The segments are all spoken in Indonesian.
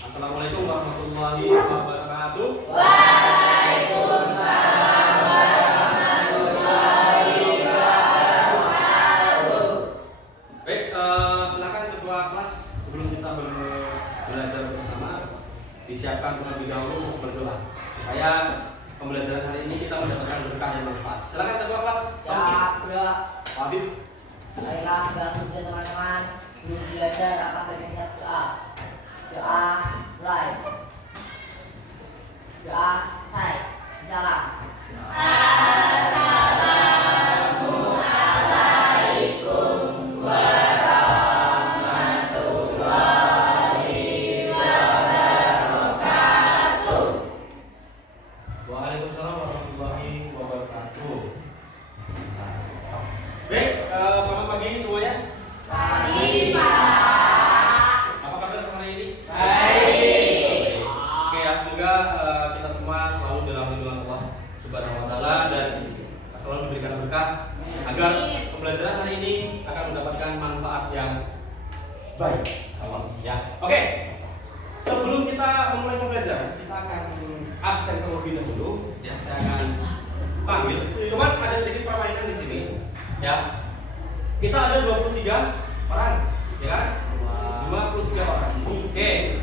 Assalamualaikum warahmatullahi wabarakatuh. Waalaikumsalam warahmatullahi wabarakatuh. Baik, silakan ketua kelas sebelum kita belajar bersama disiapkan terlebih dahulu untuk berdoa supaya pembelajaran hari ini kita mendapatkan berkah dan manfaat. Silakan ketua kelas. Habib. Baiklah, bantu teman-teman belum belajar apa bedanya doa. Doa mulai. Doa selesai. Salam. Assalamualaikum warahmatullahi wabarakatuh. Waalaikumsalam warahmatullahi wabarakatuh. Baik, selamat pagi semuanya. Pagi, Pak. Apa kabar hari ini? Baik. Oke ya, semoga kita semua selalu dalam lindungan Allah Subhanahu wa taala dan selalu diberikan berkah agar pembelajaran hari ini akan mendapatkan manfaat yang baik. Salam ya. Oke. Sebelum kita memulai pembelajaran, kita akan absen terlebih dahulu. Ya, saya akan panggil. Cuman ada sedikit permainan di sini. Ya. Kita ada 23 orang, ya kan? 23 orang. Oke.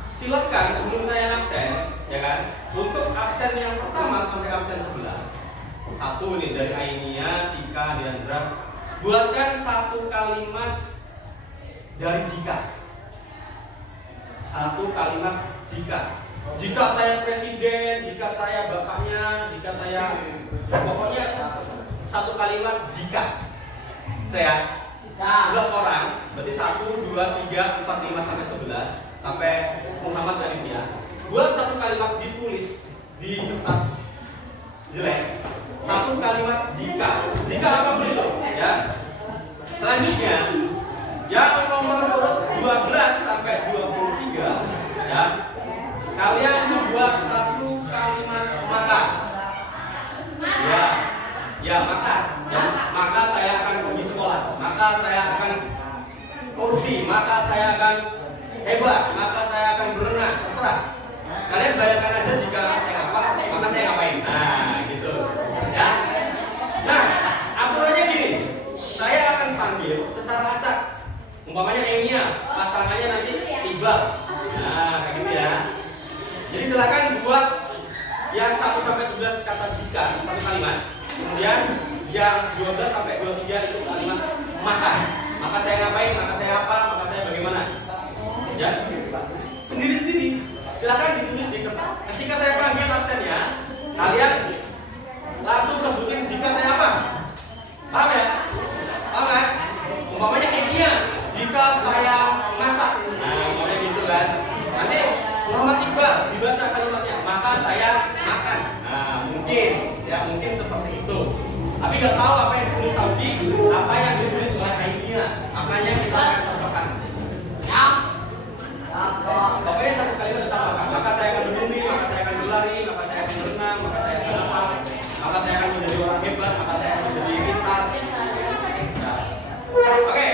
Silahkan sebelum saya absen, ya kan? Untuk absen yang pertama sampai absen 11. Satu nih dari Ainia, Cika, Diandra. Buatkan satu kalimat dari Jika. Satu kalimat jika. Jika saya presiden, jika saya bapaknya, jika saya pokoknya satu kalimat jika. Saya 11 orang, berarti 1, 2, 3, 4, 5 sampai 11 sampai Muhammad Aditya. Buat satu kalimat ditulis di kertas jelek. Satu kalimat jika. Jika apapun itu, ya. Selanjutnya yang nomor urut 12 sampai 23, ya. Kalian membuat satu kalimat maka. Ya, maka. Ya, maka saya akan pergi sekolah. Maka saya akan korupsi. Maka saya akan hebat. Maka saya akan berenang. Terserah. Kalian bayangkan aja jika saya apa, maka saya ngapain. Nah, gitu. Ya. Nah, aturannya gini. Saya akan panggil secara acak. Umpamanya Enia, pasangannya nanti Iqbal. Nah, kayak gitu ya. Jadi silakan buat yang 1 sampai 11 kata jika, satu kalimat. Kemudian yang 12 sampai 23 itu kalimat maka. Maka saya ngapain, maka saya apa, maka saya bagaimana. Ya, sendiri-sendiri. Silakan ditulis di kertas. Ketika saya panggil absennya, kalian langsung sebutin jika saya apa. Paham ya? Paham kan? Umpamanya Enia, jika saya masak. Nah, umpamanya gitu kan. Nanti Muhammad Iqbal dibaca kalimatnya, maka saya makan. Nah, mungkin seperti itu. Tapi nggak tahu apa yang ditulis Saudi, apa yang ditulis oleh Ainia. Makanya kita akan cocokkan. Pokoknya satu kalimat tetap makan. Maka saya akan berbumi, maka saya akan berlari, maka saya akan berenang, maka saya akan apa, maka saya akan menjadi orang hebat, maka saya akan menjadi pintar. Oke,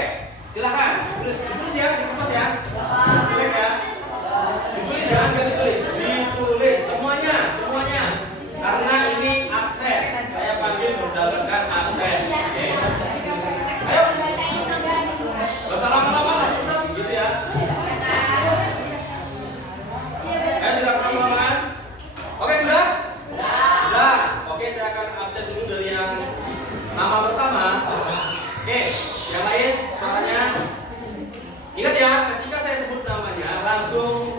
silakan ditulis ya di kertas ya. Ditulis ya. Ditulis, jangan nggak ditulis. Ditulis semuanya. Karena ini absen. Saya panggil berdasarkan absen. Oke. Ayo. Gak usah lama-lama, langsung gitu ya. Ayo tidak lama-lamaan. Oke, sudah? Sudah. Oke, saya akan absen dulu dari yang nama pertama. Oke, yang lain suaranya. Ingat ya, ketika saya sebut namanya langsung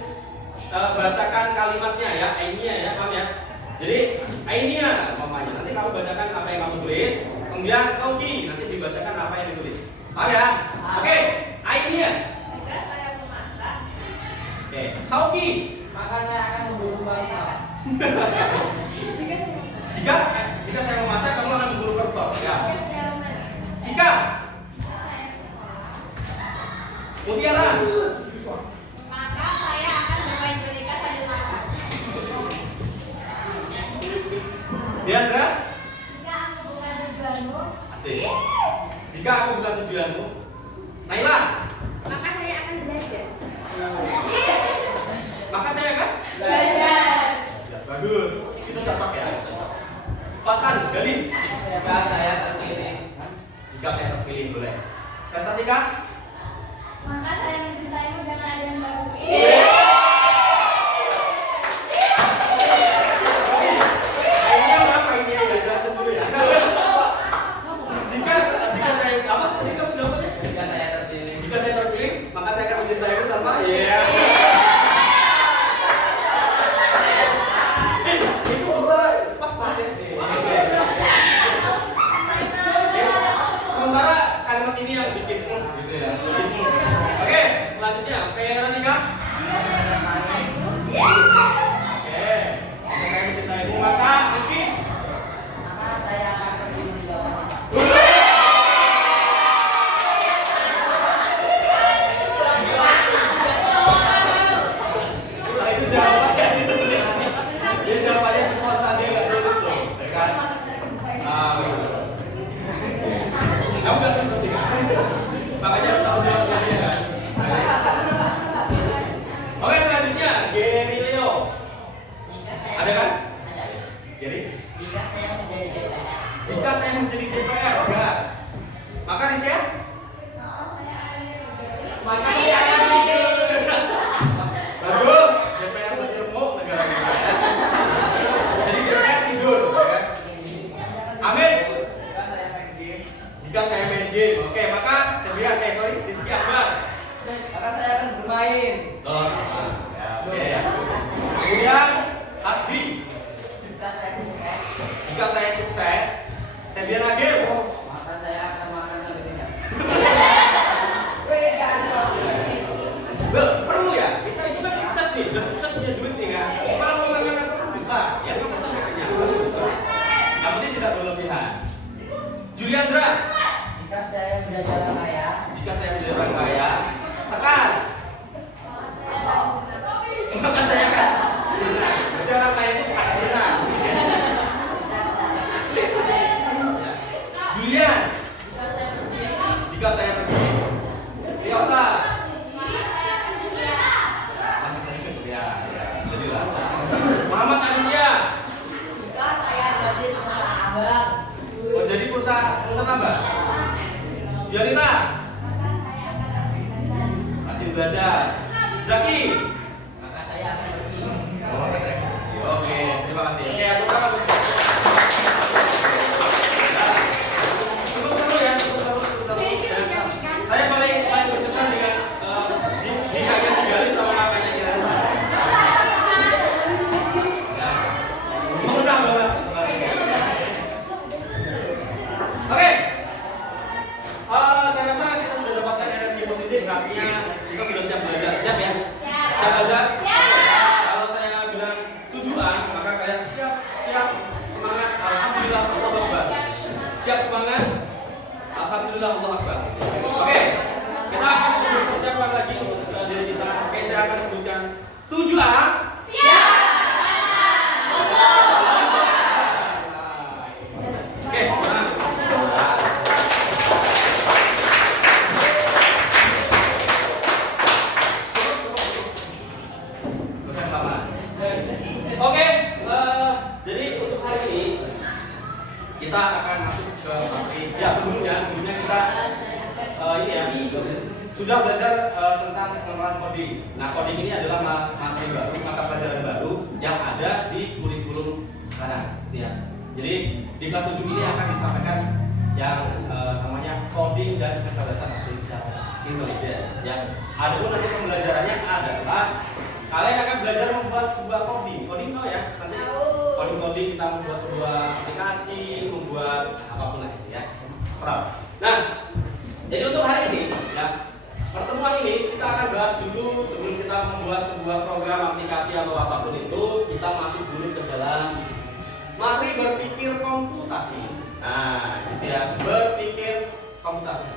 bacakan kalimatnya ya, Ainia ya, paham ya? Jadi Ainia umpamanya, nanti kamu bacakan apa yang kamu tulis, kemudian Sauki nanti dibacakan apa yang ditulis. Paham ya? Oke, Ainia. Jika saya memasak. Oke, Sauki. Maka saya akan memburu wanita. Jika saya memasak, kamu akan memburu koruptor. Ya. Jika Mutiara. Maka saya akan bermain boneka sambil makan. Diandra. Jika aku bukan tujuanmu. Asik. Jika aku bukan tujuanmu. Naila. Maka saya akan belajar. Bagus. Itu cocok ya. Fatan, Galih. Jika saya terpilih. Jika saya terpilih boleh. Estetika. Maka saya mencintaimu jangan ada yang baru. Ini berapa ini yang nggak jatuh dulu ya? Jika saya apa? Tadi kamu jawabannya? Jika saya terpilih. Jika saya terpilih, maka saya akan mencintaimu tanpa. Iya. Itu usah pas banget. Sementara kalimat ini yang bikin gitu ya. Oke, selanjutnya Veronica. Jika saya Oke, jika saya mencintaimu. mencintaimu maka mungkin Maka saya akan pergi meninggalkan. nah, itu jawabannya itu dia jawabannya semua tadi nggak lulus tuh, ya kan? Ah, betul. Kamu nggak seperti kan? Makanya harus tahu jawabnya dia kan. Oke, selanjutnya Gary Leo. Ada kan? Ada. Jadi, Jika saya menjadi DPR. jika saya menjadi DPR, gas. Maka Risya? Maka saya akan tidur. Bagus. DPR berjemuk negara kita ya. Jadi DPR tidur, ya. Amin. Jika saya main game, oke, maka saya bilang, Rizky Akbar. Maka saya akan bermain. Oh, ya, oke ya. Kemudian Hasbi. Jika saya sukses. Jika saya sukses, saya bilang Agil. Maka saya akan makan sampai kenyang. Perlu ya, kita ini kan sukses nih, udah sukses punya duit nih kan. Kalau mau makan apa bisa, ya nggak usah makanya. Yang penting tidak berlebihan. Juliandra. Jika saya menjadi orang kaya. Jika saya menjadi orang kaya, Sekar. Maka saya kan berenang. Berarti orang kaya itu bukan berenang. Julian. Jika saya pergi. Leota. Ya, jadilah. Muhammad Anulia. Jika saya jadi pengusaha tambang. Oh, jadi perusahaan tambang. Yolita. Rajin belajar. Zaki. Maka saya akan pergi. Oh, maka saya pergi. Oke, terima kasih. Oke, aku tangan. Cukup seru ya, cukup seru. Saya paling berkesan dengan jikanya si Gali sama makanya si Reza. Mengenal banget. Oke. Saya rasa kita sudah dapatkan energi positif, artinya kita sudah siap belajar. Siap ya? Siap belajar? Kalau saya bilang 7A, maka kalian siap, semangat, alhamdulillah Allah Akbar. Siap semangat, alhamdulillah Allah Akbar. Oke, kita akan mempersiapkan lagi untuk diri kita. Oke, saya akan sebutkan 7A. Oke, nah. Oke, jadi untuk hari ini kita akan masuk ke materi. Ya sebelumnya kita ini ya sudah belajar tentang pengenalan coding. Nah, coding ini adalah materi baru, mata pelajaran baru yang ada di kurikulum sekarang. Ya. Jadi di kelas 7 ini akan disampaikan yang namanya coding dan kecerdasan artificial intelligence. Ya. Adapun nanti pembelajarannya adalah kalian akan belajar membuat sebuah coding. Coding tahu ya? Nanti coding kita membuat sebuah aplikasi, membuat apapun lah itu ya. Serap. Nah, jadi untuk hari ini ya, pertemuan ini kita akan bahas dulu sebelum kita membuat sebuah program aplikasi atau apapun itu, kita masuk dulu ke dalam materi berpikir komputasi. Nah, gitu ya, berpikir komputasi.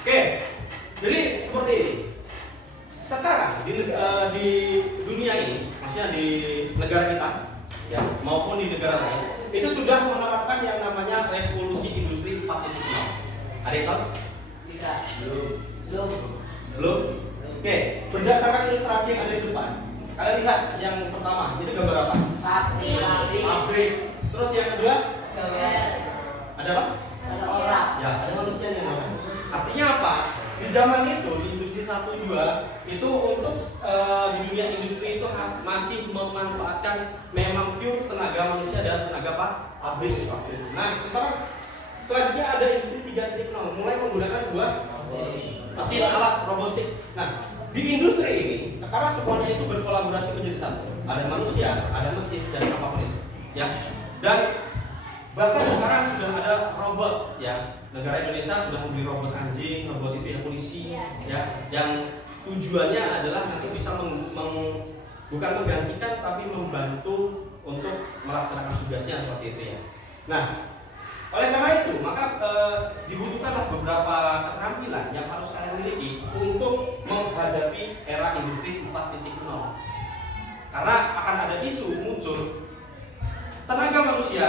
Oke. Jadi seperti ini. Sekarang di dunia ini, maksudnya di negara kita, ya maupun di negara lain, itu sudah menerapkan yang namanya revolusi industri 4.0. Ada yang tahu? Tidak. Belum. Oke. Berdasarkan ilustrasi yang ada di depan, kalian lihat yang pertama, itu gambar apa? Pabrik. Terus yang kedua? Ada apa? Ada orang. Ya, ada manusianya. Artinya apa? Di zaman itu, di industri 1 2 itu untuk di dunia industri itu masih memanfaatkan memang pure tenaga manusia dan tenaga pabrik. Nah, sekarang selanjutnya ada industri 3.0 mulai menggunakan sebuah mesin alat robotik. Nah, di industri ini sekarang semuanya itu berkolaborasi menjadi satu. Ada manusia, ada mesin dan apapun itu. Ya. Dan bahkan sekarang sudah ada robot ya. Negara Indonesia sudah membeli robot anjing, robot itu yang polisi ya, yang tujuannya adalah nanti bisa bukan menggantikan tapi membantu untuk melaksanakan tugasnya seperti itu ya. Nah, oleh karena itu maka dibutuhkanlah beberapa keterampilan yang harus kalian miliki untuk menghadapi era industri 4.0. Karena akan ada isu muncul tenaga manusia,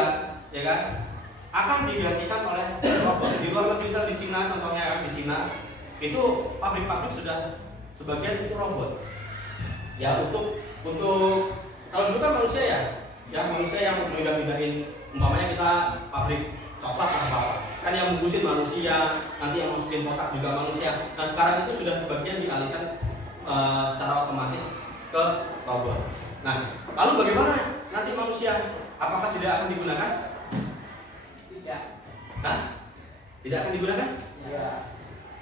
ya kan, akan digantikan oleh robot. Di luar negeri, misalnya di Cina, contohnya di Cina itu pabrik-pabrik sudah sebagian itu robot. Ya untuk kalau dulu kan manusia ya manusia yang mindah-mindahin, umpamanya kita pabrik coklat atau apa, kan yang bungkusin manusia, nanti yang masukin kotak juga manusia. Nah sekarang itu sudah sebagian dialihkan secara otomatis ke robot. Nah lalu bagaimana nanti manusia? Apakah tidak akan digunakan? Nah, tidak akan digunakan?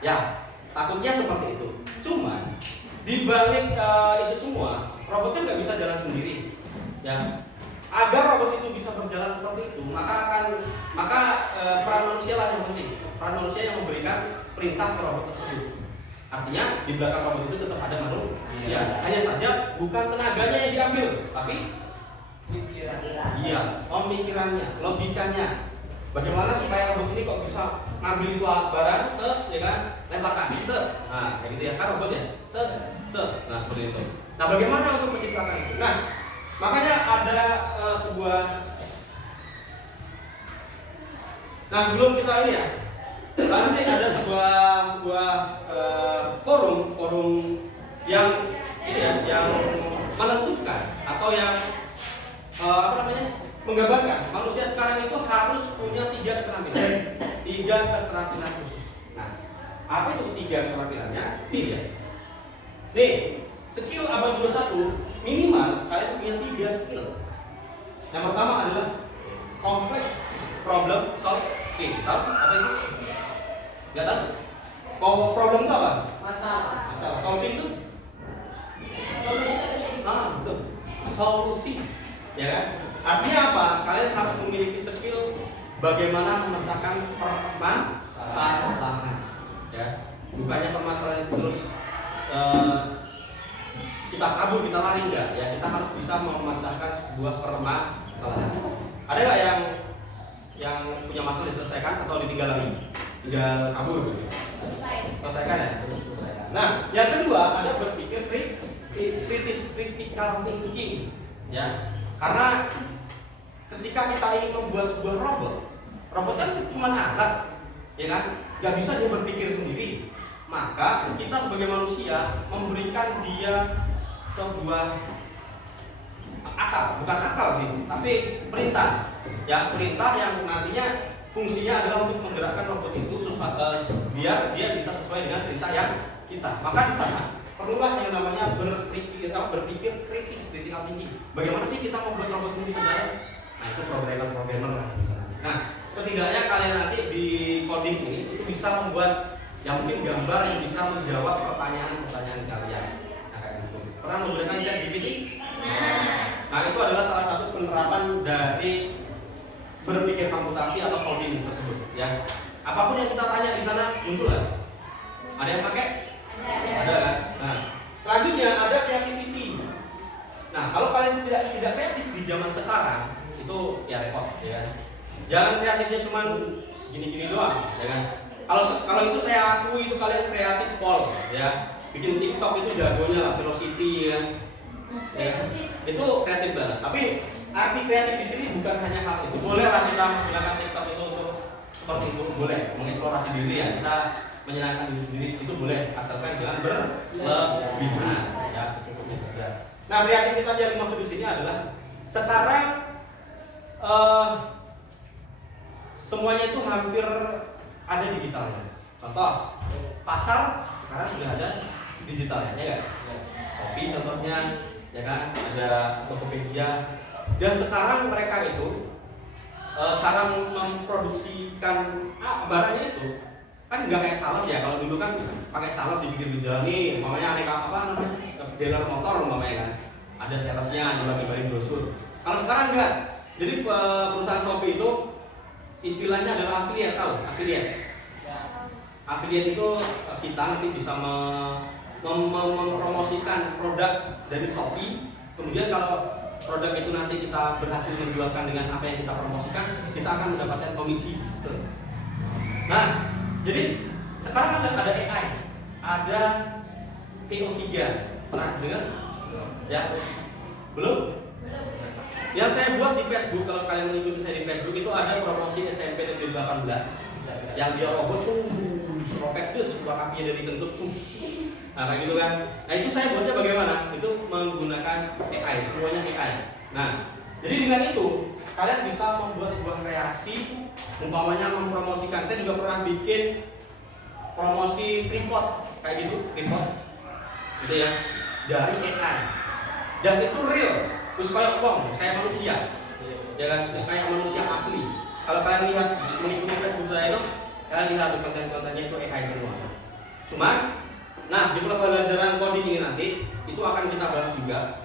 Ya, takutnya seperti itu. Cuman di balik itu semua, robot kan nggak bisa jalan sendiri. Ya, agar robot itu bisa berjalan seperti itu, maka peran manusia lah yang penting. Peran manusia yang memberikan perintah ke robot tersebut. Artinya di belakang robot itu tetap ada manusia. Hanya saja bukan tenaganya yang diambil, tapi pemikirannya, logikanya. Bagaimana supaya robot ini kok bisa ngambil itu barang, ya kan, lempar kaki, nah kayak gitu ya, kan robotnya, nah seperti itu. Nah bagaimana untuk menciptakan itu? Nah makanya ada nah sebelum kita ini ya, nanti ada sebuah forum yang ini ya, yang menentukan atau yang menggambarkan manusia sekarang itu harus punya 3 keterampilan khusus. Nah, apa itu 3 keterampilannya? Nih, skill abad 21 minimal kalian punya 3 skill. Yang pertama adalah complex problem solving. Tahu apa itu? Nggak tahu? Problem itu apa? Masalah. Solving itu? Betul. Solusi. Ya kan? Artinya apa? Kalian harus memiliki skill bagaimana memecahkan permasalahan. Ya, bukannya permasalahan itu terus kita kabur, kita lari, enggak. Ya, kita harus bisa memecahkan sebuah permasalahan. Ada nggak yang punya masalah diselesaikan atau ditinggal lari, tinggal kabur? Selesaikan ya. Nah, yang kedua ada berpikir critical thinking. Ya, karena ketika kita ingin membuat sebuah robot kan cuma alat, ya kan, nggak bisa dia berpikir sendiri. Maka kita sebagai manusia memberikan dia sebuah akal, bukan akal sih, tapi perintah. Ya, perintah yang nantinya fungsinya adalah untuk menggerakkan robot itu biar dia bisa sesuai dengan perintah yang kita. Maka di sana perlulah yang namanya berpikir kritis, critical thinking. Bagaimana sih kita membuat robot ini bisa jalan? Nah, itu programmer lah misalnya. Nah, setidaknya kalian nanti di coding ini itu bisa membuat yang mungkin gambar yang bisa menjawab pertanyaan-pertanyaan kalian. Nah, kayak gitu. Pernah menggunakan ChatGPT? Nah, itu adalah salah satu penerapan dari berpikir komputasi atau coding tersebut. Ya, apapun yang kita tanya di sana muncul lah. Ada yang pakai? Ada kan? Nah, selanjutnya ada creativity. Nah, kalau kalian tidak kreatif di zaman sekarang, itu ya repot, ya kan? Jangan kreatifnya cuma gini-gini doang, ya kan? Kalau itu saya akui itu kalian kreatif pol, ya. Bikin TikTok itu jagonya lah, Velocity, ya. Itu kreatif banget. Tapi arti kreatif di sini bukan hanya hal itu. Bolehlah kita menggunakan TikTok itu untuk seperti itu, boleh mengeksplorasi diri ya. Kita menyenangkan diri sendiri itu boleh, asalkan jangan berlebihan, ya secukupnya saja. Nah, kreativitas yang dimaksud di sini adalah sekarang semuanya itu hampir ada digitalnya. Contoh, pasar sekarang sudah ada digitalnya, ya kan? Shopee contohnya, ya kan? Ada Tokopedia. Dan sekarang mereka itu cara memproduksikan barangnya itu kan nggak kayak sales ya. Kalau dulu kan pakai sales di pinggir jalan nih, umpamanya aneka apa namanya, dealer motor umpamanya kan, ada salesnya dibagi-bagi brosur. Kalau sekarang enggak. Jadi perusahaan Shopee itu istilahnya adalah affiliate, tahu? Affiliate. Affiliate itu kita nanti bisa mempromosikan produk dari Shopee. Kemudian kalau produk itu nanti kita berhasil menjualkan dengan apa yang kita promosikan, kita akan mendapatkan komisi. Nah, jadi sekarang ada AI, ada VO3. Pernah dengar? Ya? Belum? Yang saya buat di Facebook, kalau kalian mengikuti saya di Facebook, itu ada promosi SMP Negeri 18 yang dia robot roket dus, keluar apinya dari kentut nah kayak gitu kan. Nah itu saya buatnya bagaimana? Itu menggunakan AI, semuanya AI. Nah, jadi dengan itu kalian bisa membuat sebuah kreasi, umpamanya mempromosikan. Saya juga pernah bikin promosi tripod kayak gitu, tripod gitu ya, dari AI. Dan itu real, terus kayak kayak manusia, ya kan, terus kayak manusia asli. Kalau kalian lihat mengikuti Facebook saya itu, kalian lihat konten-kontennya itu AI semua. Cuman, nah di pembelajaran coding ini nanti itu akan kita bahas juga,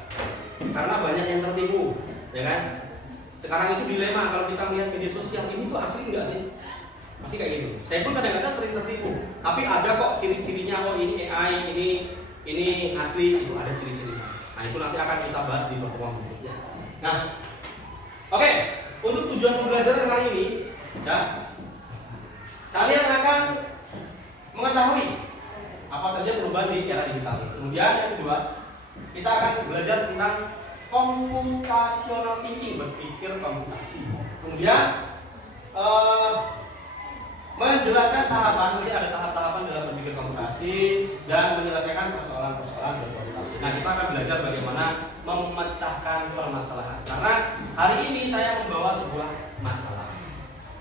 karena banyak yang tertipu, ya kan? Sekarang itu dilema kalau kita melihat media sosial ini tuh asli nggak sih? Masih kayak gitu. Saya pun kadang-kadang sering tertipu. Tapi ada kok ciri-cirinya, oh ini AI, ini asli, itu ada ciri-cirinya. Nah itu nanti akan kita bahas di pertemuan berikutnya. Nah, oke, untuk tujuan pembelajaran hari ini, ya, kalian akan mengetahui apa saja perubahan di era digital. Kemudian yang kedua, kita akan belajar tentang computational thinking, berpikir komputasi. Kemudian menjelaskan tahapan, nanti ada tahap-tahapan dalam berpikir komputasi dan menyelesaikan persoalan-persoalan berkomputasi. Nah, kita akan belajar bagaimana memecahkan permasalahan. Karena hari ini saya membawa sebuah masalah.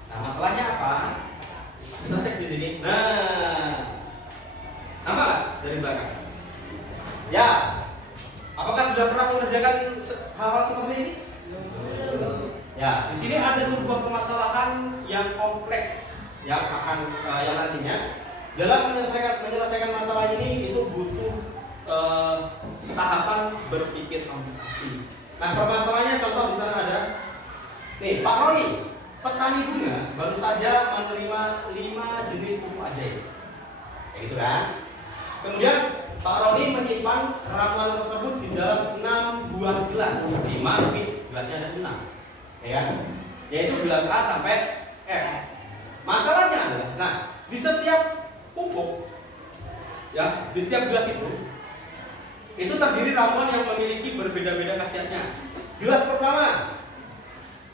Nah, masalahnya apa? Kita cek di sini. Nah, apa dari belakang? Ya, apakah sudah pernah mengerjakan hal-hal seperti ini? Ya, di sini ada sebuah permasalahan yang kompleks yang nantinya dalam menyelesaikan masalah ini itu butuh tahapan berpikir komputasi. Nah, permasalahannya contoh di sana ada nih, Pak Roy, petani bunga baru saja menerima 5 jenis pupuk ajaib. Kayak gitu kan? Kemudian Pak Roni menyimpan ramuan tersebut di dalam 6 buah gelas. 5 tapi gelasnya ada 6. Ya. Yaitu gelas A sampai F. Masalahnya adalah, nah, di setiap pupuk ya, di setiap gelas itu terdiri ramuan yang memiliki berbeda-beda khasiatnya. Gelas pertama,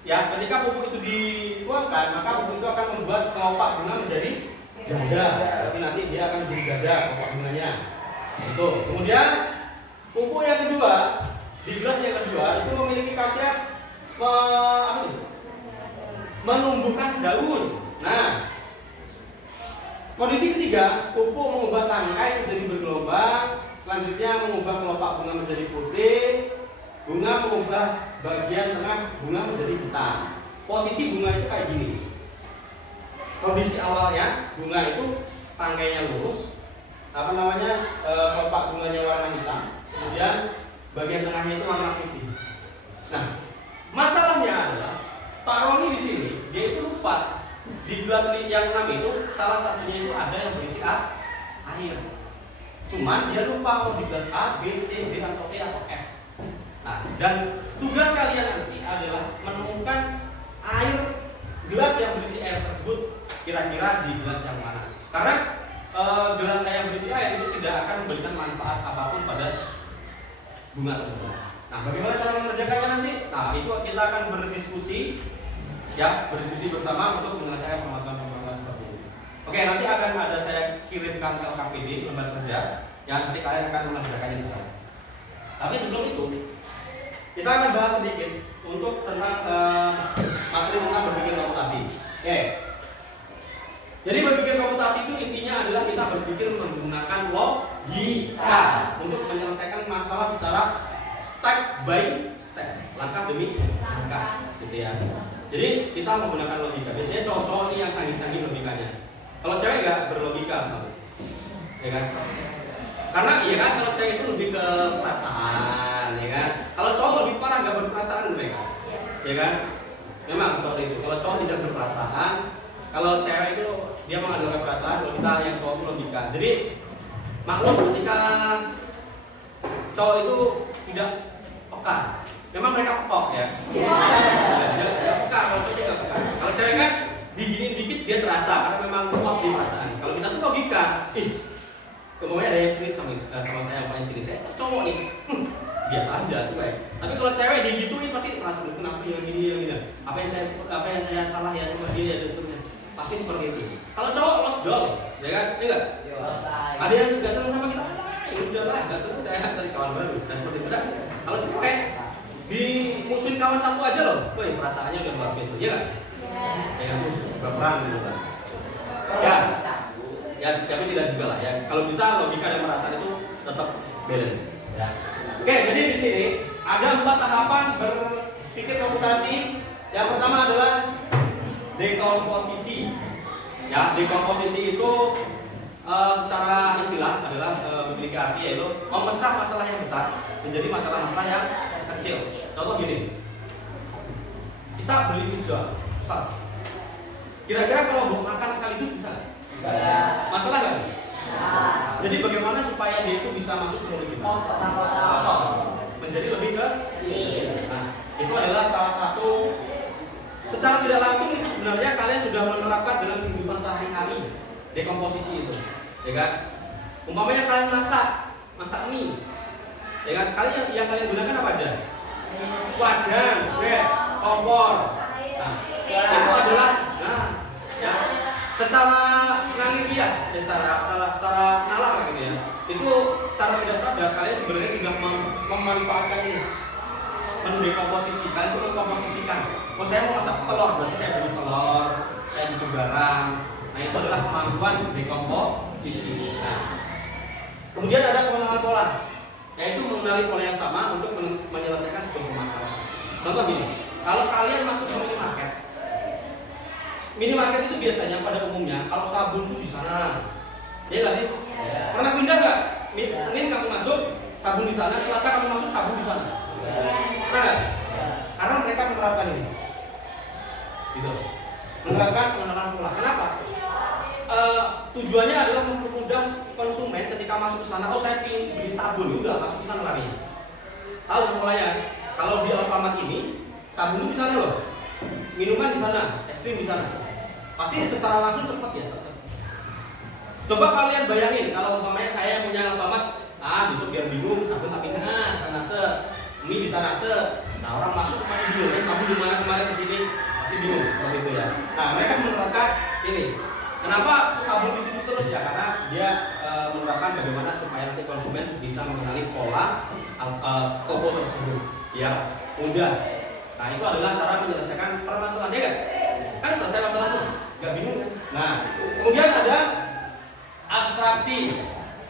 ya, ketika pupuk itu dituangkan, maka pupuk itu akan membuat kelopak bunga menjadi ganda. Berarti nanti dia akan jadi ganda kelopak bunganya. Itu. Kemudian pupuk yang kedua, di gelas yang kedua itu memiliki khasiat menumbuhkan daun. Nah, kondisi ketiga, pupuk mengubah tangkai menjadi bergelombang. Selanjutnya mengubah kelopak bunga menjadi putih. Bunga mengubah bagian tengah bunga menjadi hitam. Posisi bunga itu kayak gini. Kondisi awalnya bunga itu tangkainya lurus, kelopak bunganya warna hitam. Kemudian bagian tengahnya itu warna putih. Nah, masalahnya adalah Pak Roni di sini dia itu lupa di gelas yang 6 itu salah satunya itu ada yang berisi air. Cuman dia lupa mau di gelas A, B, C, D atau E atau F. Nah, dan tugas kalian nanti adalah menemukan air gelas yang berisi air tersebut kira-kira di gelas yang mana. Karena gelas yang berisi air itu tidak akan memberikan manfaat apapun pada bunga tersebut. Nah, bagaimana cara mengerjakannya nanti? Nah, itu kita akan berdiskusi bersama untuk menyelesaikan permasalahan-permasalahan seperti ini. Oke, nanti akan ada saya kirimkan ke LKPD lembar kerja yang nanti kalian akan mengerjakannya di sana. Tapi sebelum itu kita akan bahas sedikit untuk tentang materi tentang berpikir komputasi. Oke. Jadi berpikir komputasi itu intinya adalah kita berpikir menggunakan logika untuk menyelesaikan masalah secara step by step, langkah demi langkah, gitu ya. Jadi kita menggunakan logika. Biasanya cowok-cowok ini yang canggih-canggih logikanya. Kalau cewek nggak berlogika selalu, ya kan? Karena iya kan kalau cewek itu lebih ke perasaan, ya kan? Kalau cowok lebih parah nggak berperasaan mereka, ya kan? Memang seperti itu. Kalau cowok tidak berperasaan, kalau cewek itu dia mengandalkan perasaan, kalau kita yang cowok itu logika. Jadi maklum ketika cowok itu tidak peka, memang mereka pekok ya. Dia peka, kalau cowok tidak peka. Kalau cewek kan diginiin dikit dia terasa karena memang kuat di perasaan. Kalau kita tuh logika, kemudian ada yang sini sama saya, yang paling sini saya cowok nih, biasa aja coba ya. Tapi kalau cewek digituin pasti merasa kenapa yang gini, apa yang saya salah ya sama dia dan sebagainya. Pasti seperti itu. Kalau cowok lost doll, ya kan? Iya enggak? Ada yang nggak senang sama kita, ya udahlah, nggak senang saya cari kawan baru. Dan seperti itu. Kalau cewek dimusuhin kawan satu aja loh, woi perasaannya udah luar biasa, iya nggak? Ya kan, berperang gitu kan. Ya, tapi tidak juga lah ya. Kalau bisa logika dan perasaan itu tetap balance. Ya. Oke, jadi di sini ada 4 tahapan berpikir komputasi. Yang pertama adalah dekomposisi. Ya, dekomposisi itu secara istilah adalah memiliki arti yaitu memecah masalah yang besar menjadi masalah-masalah yang kecil. Contoh gini, kita beli pizza besar. Kira-kira kalau mau makan sekaligus bisa nggak? Masalah nggak? Jadi bagaimana supaya dia itu bisa masuk ke mulut kita? Menjadi lebih kecil. Nah, itu adalah salah satu. Secara tidak langsung itu sebenarnya kalian sudah menerapkan dalam kehidupan sehari-hari dekomposisi itu, ya kan? Umpamanya kalian masak mie, ya kan? Kalian yang kalian gunakan apa aja? Wajan, kompor. Nah, itu adalah, ya, secara naliriah, ya secara nalar gitu ya. Itu secara tidak sadar kalian sebenarnya sudah memanfaatkan ini, mendekomposisi. Kalian itu mengkomposisikan. Oh saya mau masak telur, berarti saya butuh telur, saya butuh garam. Nah itu adalah kemampuan dekomposisi. Nah, kemudian ada pengenalan pola, yaitu mengenali pola yang sama untuk menyelesaikan sebuah permasalahan. Contoh gini, kalau kalian masuk ke minimarket itu biasanya pada umumnya kalau sabun itu di sana, ya nggak sih? Pernah pindah nggak? Senin kamu masuk, sabun di sana, Selasa kamu masuk, sabun di sana. Pernah nggak? Karena mereka menerapkan ini, gitu. Menerapkan pengenalan pola. Kenapa? Tujuannya adalah mempermudah konsumen ketika masuk ke sana. Oh saya ingin beli sabun, udah masuk ke sana larinya. Tahu polanya? Kalau di Alfamart ini sabun itu di sana loh, minuman di sana, es krim di sana. Pasti secara langsung cepat ya. Coba kalian bayangin kalau umpamanya saya punya Alfamart, besok biar bingung sabun tapi sana mie di sana Nah orang masuk kemarin bingung, sabun di mana kemarin ke sini pasti bingung seperti itu ya. Nah mereka menerapkan ini. Kenapa sabun di situ terus ya? Karena dia menerapkan bagaimana supaya nanti konsumen bisa mengenali pola toko tersebut, ya mudah. Nah itu adalah cara menyelesaikan permasalahan ya kan selesai masalah tuh, nggak bingung kan? Nah kemudian ada abstraksi.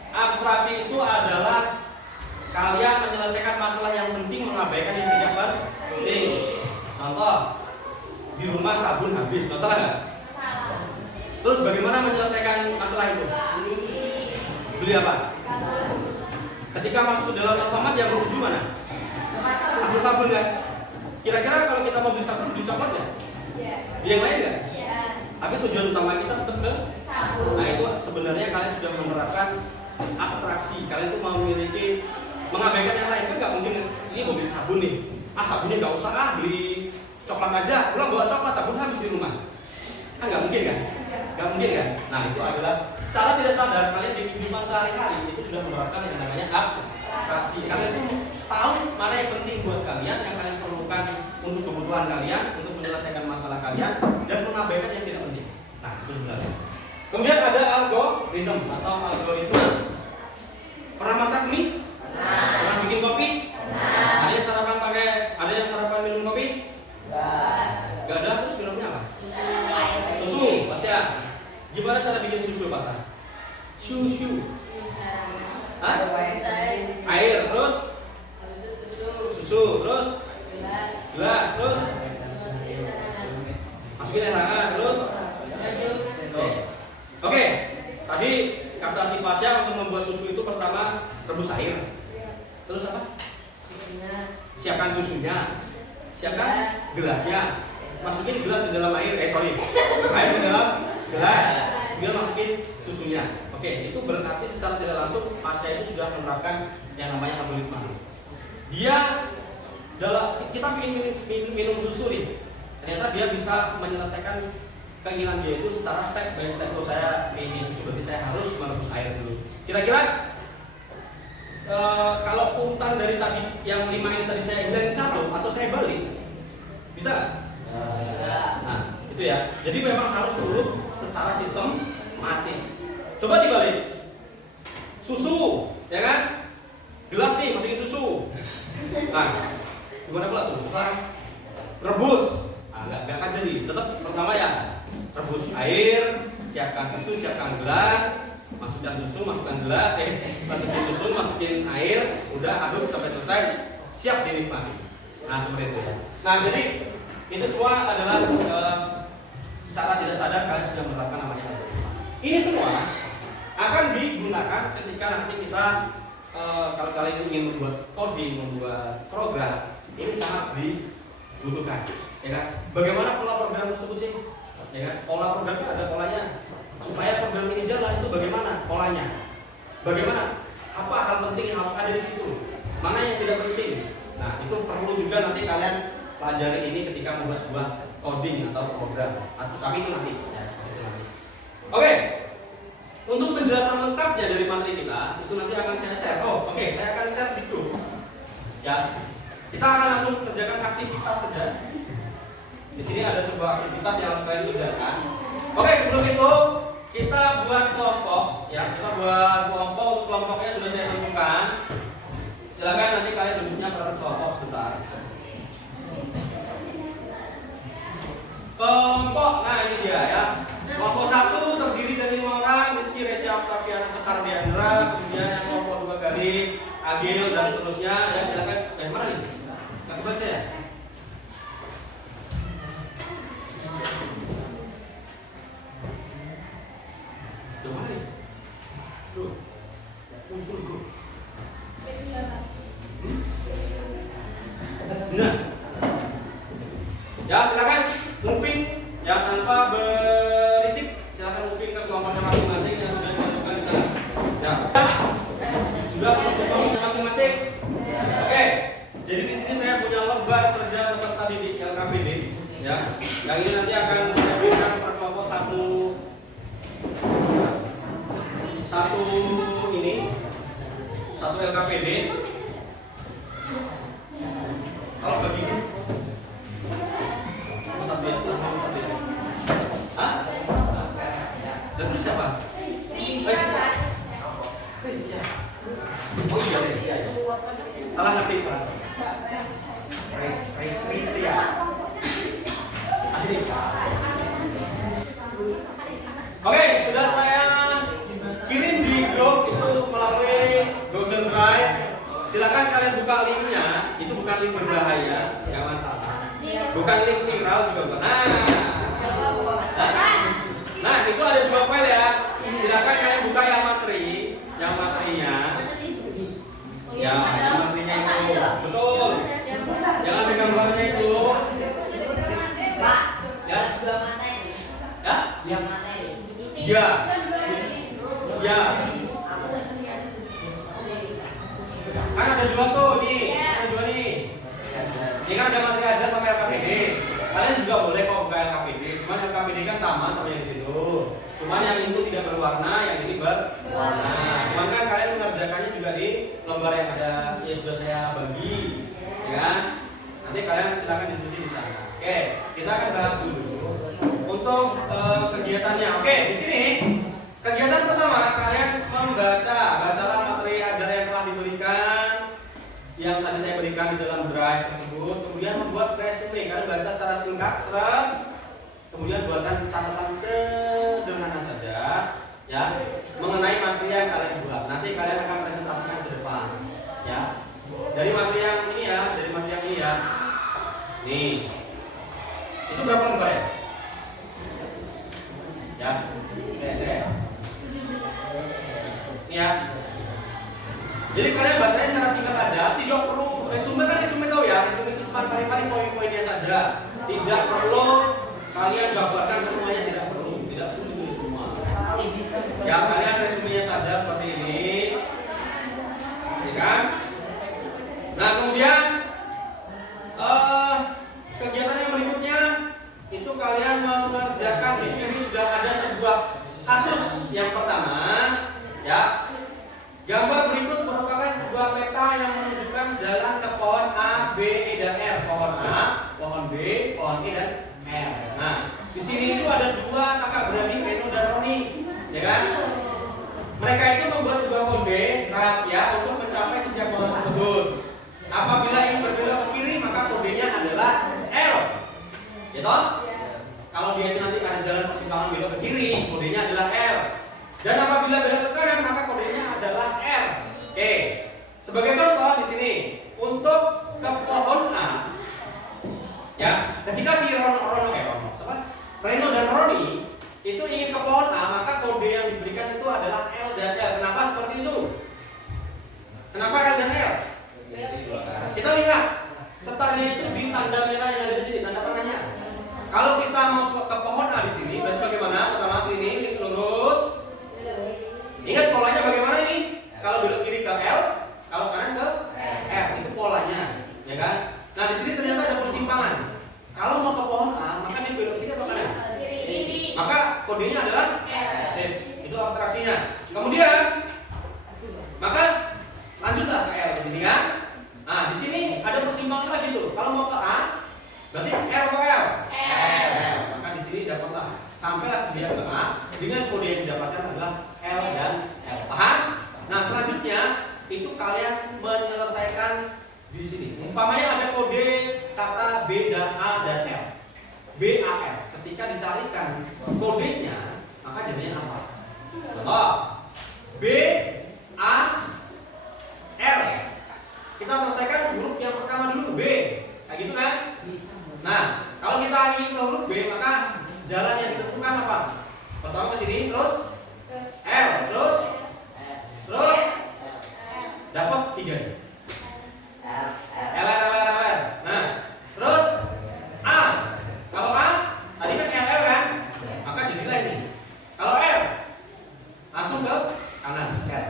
Abstraksi itu adalah kalian menyelesaikan masalah yang penting mengabaikan yang tidak penting. Contoh, di rumah sabun habis, masalah nggak? Terus bagaimana menyelesaikan masalah itu? Beli apa? Ketika masuk ke dalam Alfamart yang menuju mana? Masuk sabun kan? Kira-kira kalau kita mau beli sabun, beli coklat nggak? Beli yang lain nggak? Tapi tujuan utama kita tetap ke sabun. Nah itu sebenarnya kalian sudah menerapkan abstraksi. Kalian itu memiliki mengabaikan yang lain kan nggak mungkin. Ini mau beli sabun nih, sabunnya nggak usah beli coklat aja. Pulang bawa coklat, sabun habis di rumah. Kan nggak mungkin kan? Nggak mungkin kan? Nah itu adalah secara tidak sadar kalian di kehidupan sehari-hari itu sudah menerapkan yang namanya abstraksi. Kalian itu tahu mana yang penting buat kalian, yang kalian perlukan untuk kebutuhan kalian, untuk menyelesaikan masalah kalian, dan mengabaikan yang tidak penting. Nah itu sebenarnya. Kemudian ada algoritma atau algoritma. Pernah masak mie? Pernah bikin kopi? Terus apa? Susunya. Siapkan susunya. Siapkan gelasnya. Masukin gelas ke dalam air. Air ke dalam gelas. Kemudian masukin susunya. Oke, itu berarti secara tidak langsung pasien itu sudah menerapkan yang namanya algoritma. Dia kita minum susu nih. Ternyata dia bisa menyelesaikan keinginan dia itu secara step by step. Kalau saya ingin susu berarti saya harus merebus air dulu. Kira-kira kalau urutan dari tadi yang 5 ini tadi saya bilang satu atau saya balik, bisa nggak? Bisa. Nah, itu ya. Jadi memang harus urut secara sistematis. Coba dibalik. Susu, ya kan? Gelas nih, masukin susu. Nah, gimana pula tuh? Susah. Rebus. Nggak akan jadi. Tetap pertama ya, rebus air, siapkan susu, siapkan gelas, masukkan susu, masukkan gelas, masukin susu, masukin air, udah aduk sampai selesai, siap dinikmati. Nah, seperti itu ya. Nah, jadi itu semua adalah secara tidak sadar kalian sudah menerapkan namanya algoritma. Ini semua akan digunakan ketika nanti kita kalau kalian ingin membuat coding, membuat program, ini sangat dibutuhkan, ya kan? Bagaimana pola program tersebut sih? Ya kan? Pola program itu ada polanya. Supaya program ini jalan itu bagaimana polanya? Bagaimana? Apa hal penting yang harus ada di situ? Mana yang tidak penting? Nah, itu perlu juga nanti kalian pelajari ini ketika membuat sebuah coding atau program. Tapi itu nanti. Ya, itu nanti. Oke. Untuk penjelasan lengkapnya dari materi kita, itu nanti akan saya share. Saya akan share di grup. Ya. Kita akan langsung kerjakan aktivitas saja. Di sini ada sebuah aktivitas yang harus kalian kerjakan. Sebelum itu kita buat kelompok, ya. Kita buat kelompok. Untuk kelompoknya sudah saya tentukan. Silakan nanti kalian duduknya pada kelompok sebentar. Kelompok, nah ini dia ya. Kelompok 1 terdiri dari 5 orang, Rizky, Resya, Octaviana, Sekar, Diandra. Kemudian yang kelompok 2 kali Agil dan seterusnya. Ya silakan. Mana nih? Nggak kebaca ya? Coba nih. Tuh. Muncul bro. Nah. Ya silakan moving ya tanpa berisik. Silakan moving ke kelompoknya masing-masing yang sudah ditentukan di sana. Ya. Sudah kelompoknya masing-masing. Oke. Jadi di sini saya punya lembar kerja peserta didik LKPD. Ya. Yang ini nanti akan saya berikan per kelompok satu LKPD. Kalau bagiku dan terus siapa? Resia. Oh iya Resia ya. Salah ngerti salah. Resia. Asli. Oke, sudah saya kirim di grup itu melalui Google Drive. Silakan kalian buka linknya. Itu bukan link berbahaya, nggak masalah. Bukan link viral juga bukan. Nah, itu ada 2 file ya. Silakan kalian buka yang materinya. Yang materinya itu. Betul. Yang ada gambarnya itu. Pak, ya. Dua materi. Ya? Yang materi. Ya. Ya. Kan ada 2 tuh nih. Ada 2 nih. Ini kan ada materi aja sampai LKPD. Kalian juga boleh kok buka LKPD. Cuman LKPD kan sama yang di situ. Cuman yang itu tidak berwarna, yang ini berwarna. Cuman kan kalian mengerjakannya juga di lembar yang ada yang sudah saya bagi, ya. Nanti kalian silakan diskusi di sana. Oke, kita akan bahas dulu untuk kegiatannya. Oke, di sini kegiatan pertama kalian bacalah materi ajar yang telah diberikan, yang tadi saya berikan di dalam drive tersebut. Kemudian membuat resume, kalian baca secara singkat, kemudian buatkan catatan sederhana saja, ya, mengenai materi yang kalian buat. Nanti kalian akan presentasikan ke depan, ya. Dari materi yang ini ya, nih, itu berapa lembar ya? Ya, ini ya. Jadi kalian bacanya secara singkat aja, tidak perlu resume, kan resume tahu ya, resume itu cuma paling-paling poin-poinnya saja. Tidak perlu kalian jabarkan semuanya, tidak perlu ditulis semua. Ya, kalian resumenya saja seperti ini, ya kan? Nah, kemudian kegiatan yang berikutnya itu kalian mengerjakan di sini sudah ada sebuah kasus yang pertama, ya. Gambar berikut merupakan sebuah peta yang menunjukkan jalan ke pohon A, B, E, dan R. Pohon A, pohon B, pohon E, dan R. Nah, di sini itu ada dua kakak beradik, Reno dan Roni, ya kan? Mereka itu membuat sebuah kode rahasia untuk mencapai setiap pohon tersebut. Apabila ingin berbelok ke kiri, maka kodenya adalah L, gitu? Kalau dia itu nanti ada jalan persimpangan belok ke kiri, kodenya adalah L. Dan apabila belok ke kanan, maka kodenya adalah R. Oke. Sebagai contoh di sini, untuk ke pohon A, ya, ketika si Reno dan Roni itu ingin ke pohon A, maka kode yang diberikan itu adalah L dan L. Kenapa seperti itu? Kenapa L dan L? Kita lihat startnya itu di tanda merah yang ada di sini, tanda panahnya. Kalau kita mau ke pohon A di sini, berarti bagaimana? Pertama sini lurus. Ingat polanya bagaimana ini? Kalau belok kiri ke L, kalau kanan ke R, itu polanya, ya kan? Nah di sini ternyata ada persimpangan. Kalau mau ke pohon A, maka dia belok kiri atau kanan? Kiri. Maka kodenya adalah R. Itu abstraksinya. Kemudian, maka lanjutlah ke L di sini kan? Nah di sini ada persimpangan lagi tuh. Kalau mau ke A, berarti R atau L? R. Maka di sini dapatlah sampailah dia ke A dengan kode yang didapatkan adalah L dan L. Paham? Nah selanjutnya itu kalian menyelesaikan di sini. Umpamanya ada kode kata B dan A dan L. B A L. Ketika dicarikan kodenya, maka jadinya apa? Contoh B A R. Kita selesaikan huruf yang pertama dulu B. Kayak gitu kan? Nah, kalau kita ingin ke huruf B, maka jalan yang ditentukan apa? Pertama ke sini, terus L, terus dapat 3. L. Nah, terus A. Kalau A, tadi kan LL kan? Maka jadilah ini. Kalau L, langsung ke kanan L.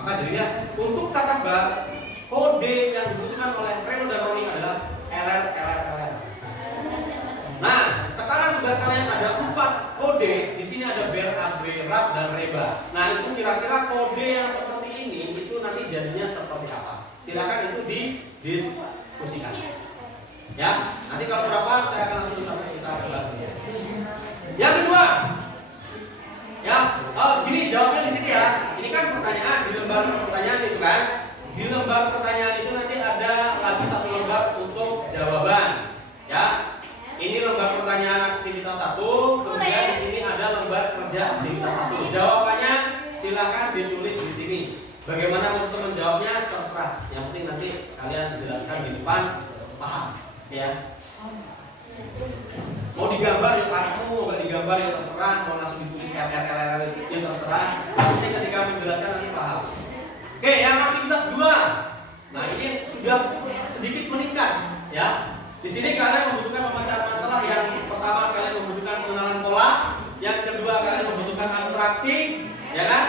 Maka jadinya untuk tata bar kode yang dibutuhkan oleh Reno dan Roni adalah LL. Nah, sekarang tugas kalian ada 4 kode. Di sini ada ber, ab, rab, dan reba. Nah, itu kira-kira kode yang seperti ini itu nanti jadinya seperti apa? Silakan itu didiskusikan. Ya, nanti kalau berapa saya akan langsung sampai kita bahas. Yang kedua, ya, gini jawabnya di sini ya. Ini kan pertanyaan di lembar pertanyaan itu kan. Di lembar pertanyaan itu nanti ada lagi 1 lembar untuk jawaban. Ya. Ini lembar pertanyaan aktivitas 1, kemudian di sini ada lembar kerja aktivitas 1. Jawabannya silakan ditulis di sini. Bagaimana proses menjawabnya terserah. Yang penting nanti kalian jelaskan di depan, paham, ya. Mau digambar ya kamu, mau nggak digambar ya terserah, mau langsung ditulis ya terserah. Yang penting ketika menjelaskan nanti paham. Oke, yang aktivitas 2. Nah ini sudah sedikit meningkat, ya. Di sini kalian membutuhkan pemecahan masalah. Yang pertama kalian membutuhkan pengenalan pola, yang kedua kalian membutuhkan abstraksi, ya kan?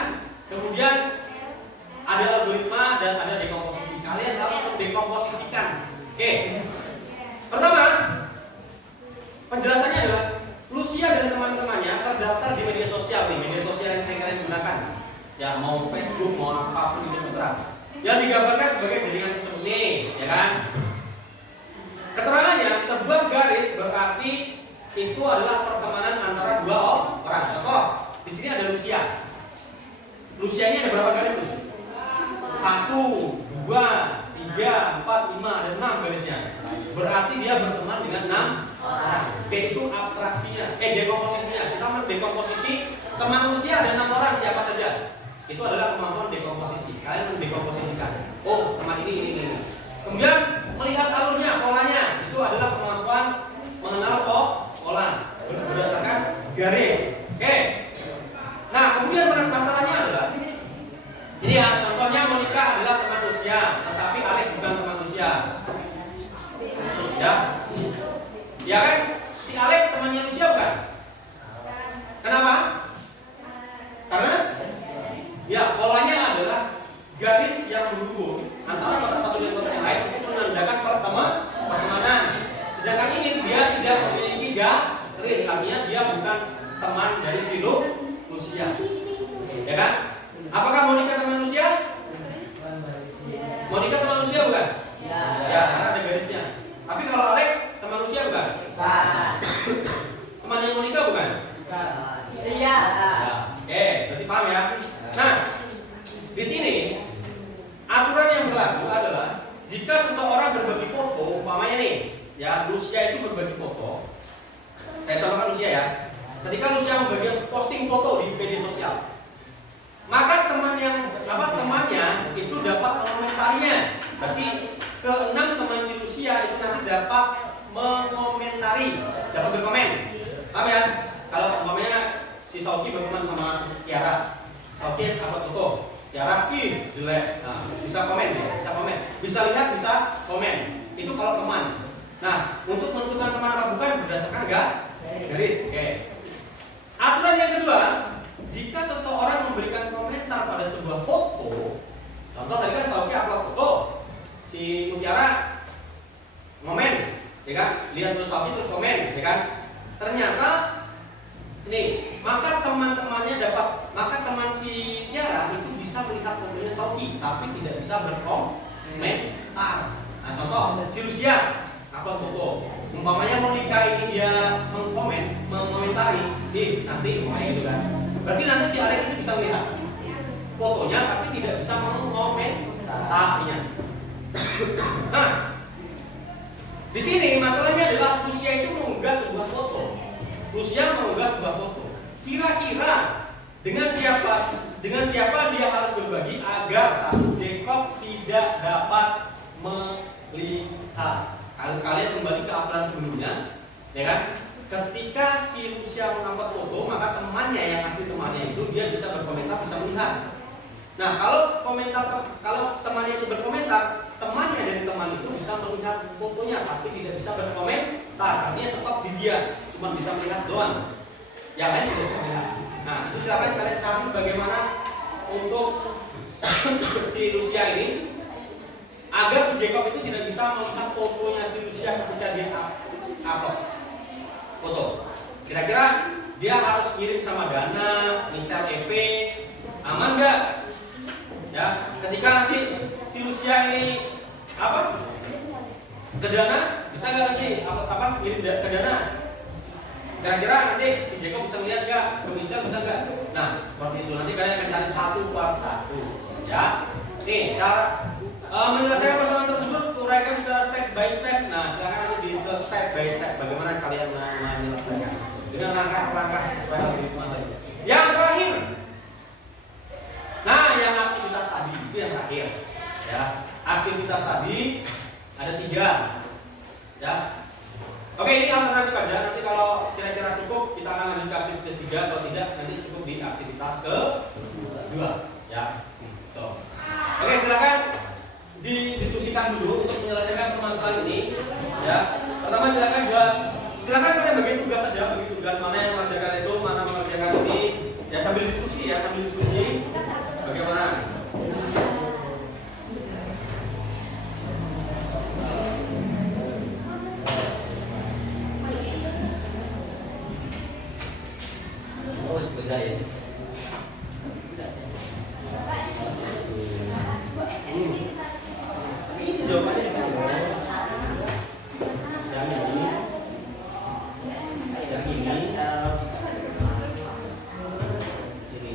Kemudian ada algoritma dan ada dekomposisi. Kalian harus mendekomposisikan. Oke. Pertama, penjelasannya adalah Lucia dan teman-temannya terdaftar di media sosial nih, media sosial yang sering kalian gunakan. Ya, mau Facebook, mau apapun itu terserah. Yang digambarkan sebagai jaringan tersebut nih, ya kan? Keterangannya, sebuah garis berarti itu adalah pertemanan antara 2 orang. Contoh, di sini ada Lucia. Lucia ini ada berapa garis tuh? 1, 2, 3, 4, 5, ada 6 garisnya. Berarti dia berteman dengan 6 orang. Oke, itu abstraksinya. Dekomposisinya. Kita mendekomposisi teman Lucia ada 6 orang, siapa saja. Itu adalah kemampuan dekomposisi. Kalian mendekomposisikan. Oh, teman ini. Kemudian melihat alurnya, polanya, itu adalah kemampuan mengenal pola berdasarkan garis. Oke. Nah, kemudian masalahnya adalah ini ya, contohnya Monica adalah teman Lucia, tetapi Alex Ya. Ya kan? Si Alek temannya Lucia bukan? Kenapa? Karena ya polanya adalah garis yang berhubung antara kotak satu dan kotak yang lain itu menandakan pertemanan. Sedangkan ini dia tidak memiliki garis, artinya dia bukan teman dari si Lucia. Ya kan? Apakah Monica teman Lucia? Monica teman Lucia bukan? Ya, karena ada garisnya. Tapi kalau Alek teman Lucia bukan? Temannya Monica bukan? Iya. Oke, berarti paham ya. Nah, di sini aturan yang berlaku adalah jika seseorang berbagi foto, umpamanya nih, ya Lucia itu berbagi foto. Saya contohkan Lucia ya. Ketika Lucia membagi posting foto di media sosial, maka temannya itu dapat mengomentarinya. Berarti keenam teman si Lucia itu nanti dapat mengomentari, dapat berkomen. Paham ya? Kalau umpamanya si Sophie berteman sama Tiara, Sophie upload foto, Tiara jelek, nah, bisa komen ya, bisa lihat, bisa komen. Itu kalau teman. Nah, untuk menentukan teman apa bukan berdasarkan garis. Oke. Aturan yang kedua, jika seseorang memberikan komentar pada sebuah foto, contoh tadi kan Sophie upload foto, si Mutiara komen, ya kan? Lihat terus Sophie terus komen, ya kan? Ternyata ini, maka teman si Tiara itu bisa melihat fotonya Sophie, tapi tidak bisa berkomentar. Nah, contoh si Lucia upload foto, umpamanya Monica ini dia mengomentari, cantik, umpamanya gitu kan. Berarti nanti si Alek ini bisa melihat fotonya, tapi tidak bisa mengomentarinya. Nah, di sini masalahnya adalah Lucia itu mengunggah sebuah foto. Kira-kira dengan siapa dia harus berbagi agar satu Jacob tidak dapat melihat. Kalau kalian kembali ke aturan sebelumnya, ya kan? Ketika si Lucia mengupload foto, maka temannya yang asli temannya itu dia bisa berkomentar, bisa melihat. Nah, kalau temannya itu berkomentar, temannya dari teman itu bisa melihat fotonya, tapi tidak bisa berkomentar. Artinya stop di dia, cuma bisa melihat doang. Yang lain tidak bisa melihat. Nah, silakan kalian cari bagaimana untuk si Lucia ini agar si Jacob itu tidak bisa melihat fotonya si Lucia ketika dia upload foto. Kira-kira dia harus kirim sama Dana, misal EP, aman nggak? Ya, ketika nanti si Lucia ini ke Dana, bisa nggak nanti kirim ke Dana? Kira-kira nanti si Jacob bisa melihat nggak? Bisa nggak? Nah, seperti itu nanti kalian akan cari satu per satu. Ya, nih cara menyelesaikan persoalan tersebut uraikan secara step by step. Nah, silakan nanti di step by step bagaimana kalian menyelesaikan dengan langkah-langkah sesuai algoritma tadi. Yang terakhir, nah yang aktivitas tadi itu yang terakhir. Ya, aktivitas tadi ada 3. Ya. Oke, ini alternatif aja. Nanti kalau kira-kira cukup, kita akan lanjut ke aktivitas 3. Kalau tidak, nanti cukup di aktivitas ke-2. Ya. Tuh. Oke, silakan didiskusikan dulu untuk menyelesaikan permasalahan ini. Ya. Pertama silakan kalian bagi tugas saja, bagi tugas mana yang mengerjakan resume, mana mengerjakan ini. Ya sambil diskusi bagaimana. Ini jawabannya di sini. Yang ini sini.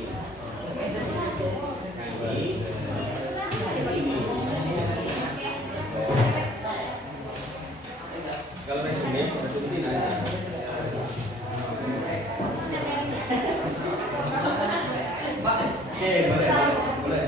Kalau resume ini nanya. Oke, boleh.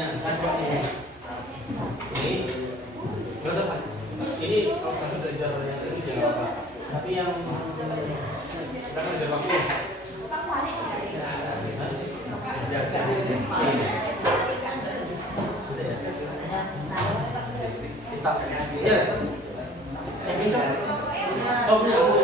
Ya, nah, coba ini nggak apa. Ini kalau kamu belajar yang serius jangan apa. Tapi yang kita kan ada waktu. Kita, ya, bisa. Oh, punya aku.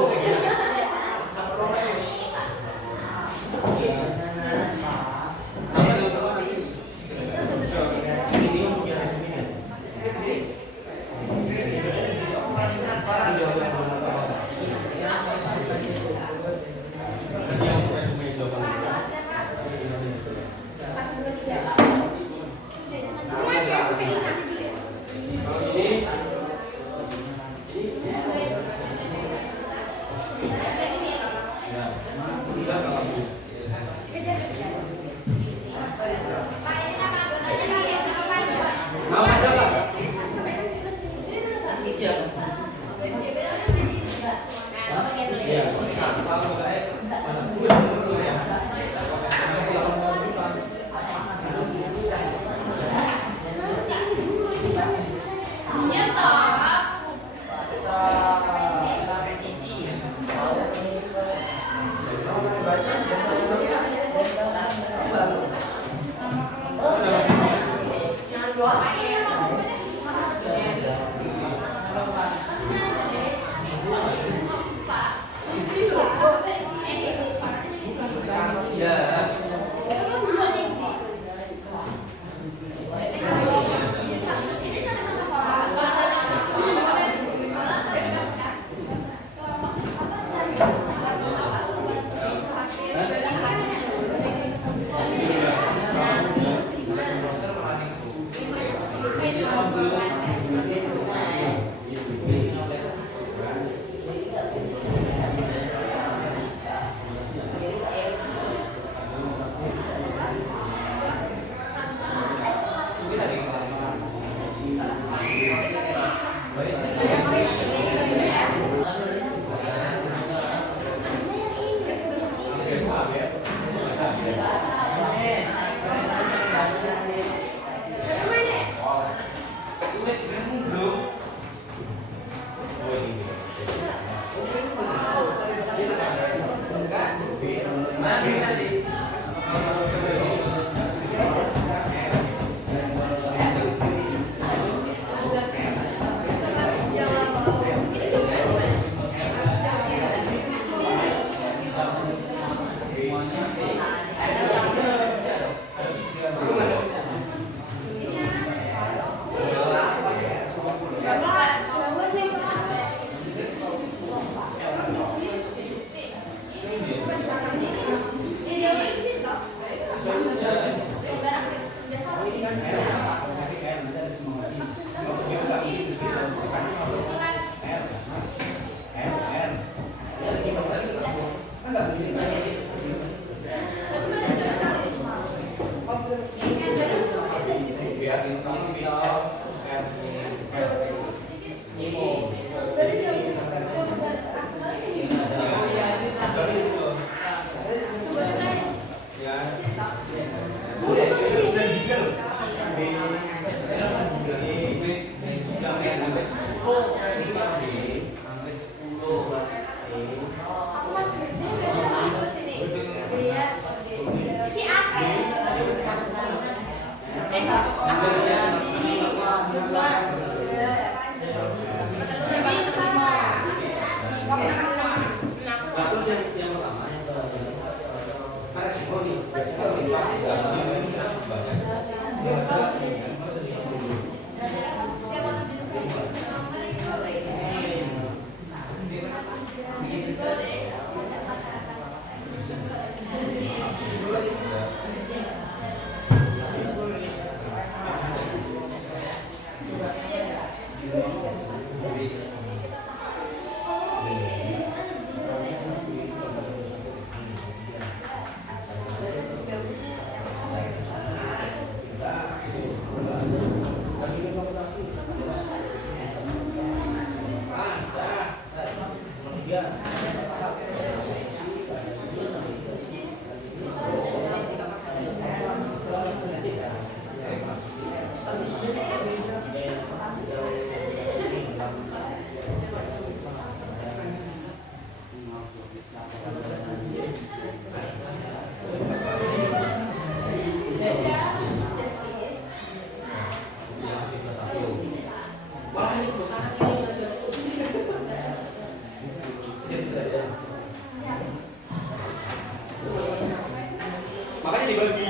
Makanya dibagi.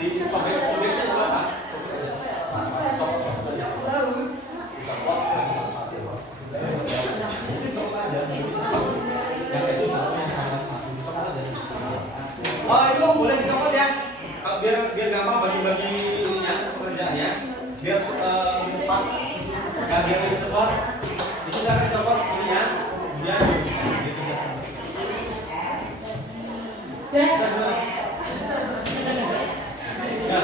Di sobek-sobeknya berapa? Oh itu boleh dicopot ya, biar gampang bagi-bagi ininya pekerjaannya, biar lebih cepat, biar lebih cepat. Itu saya akan copot ininya, biar ya,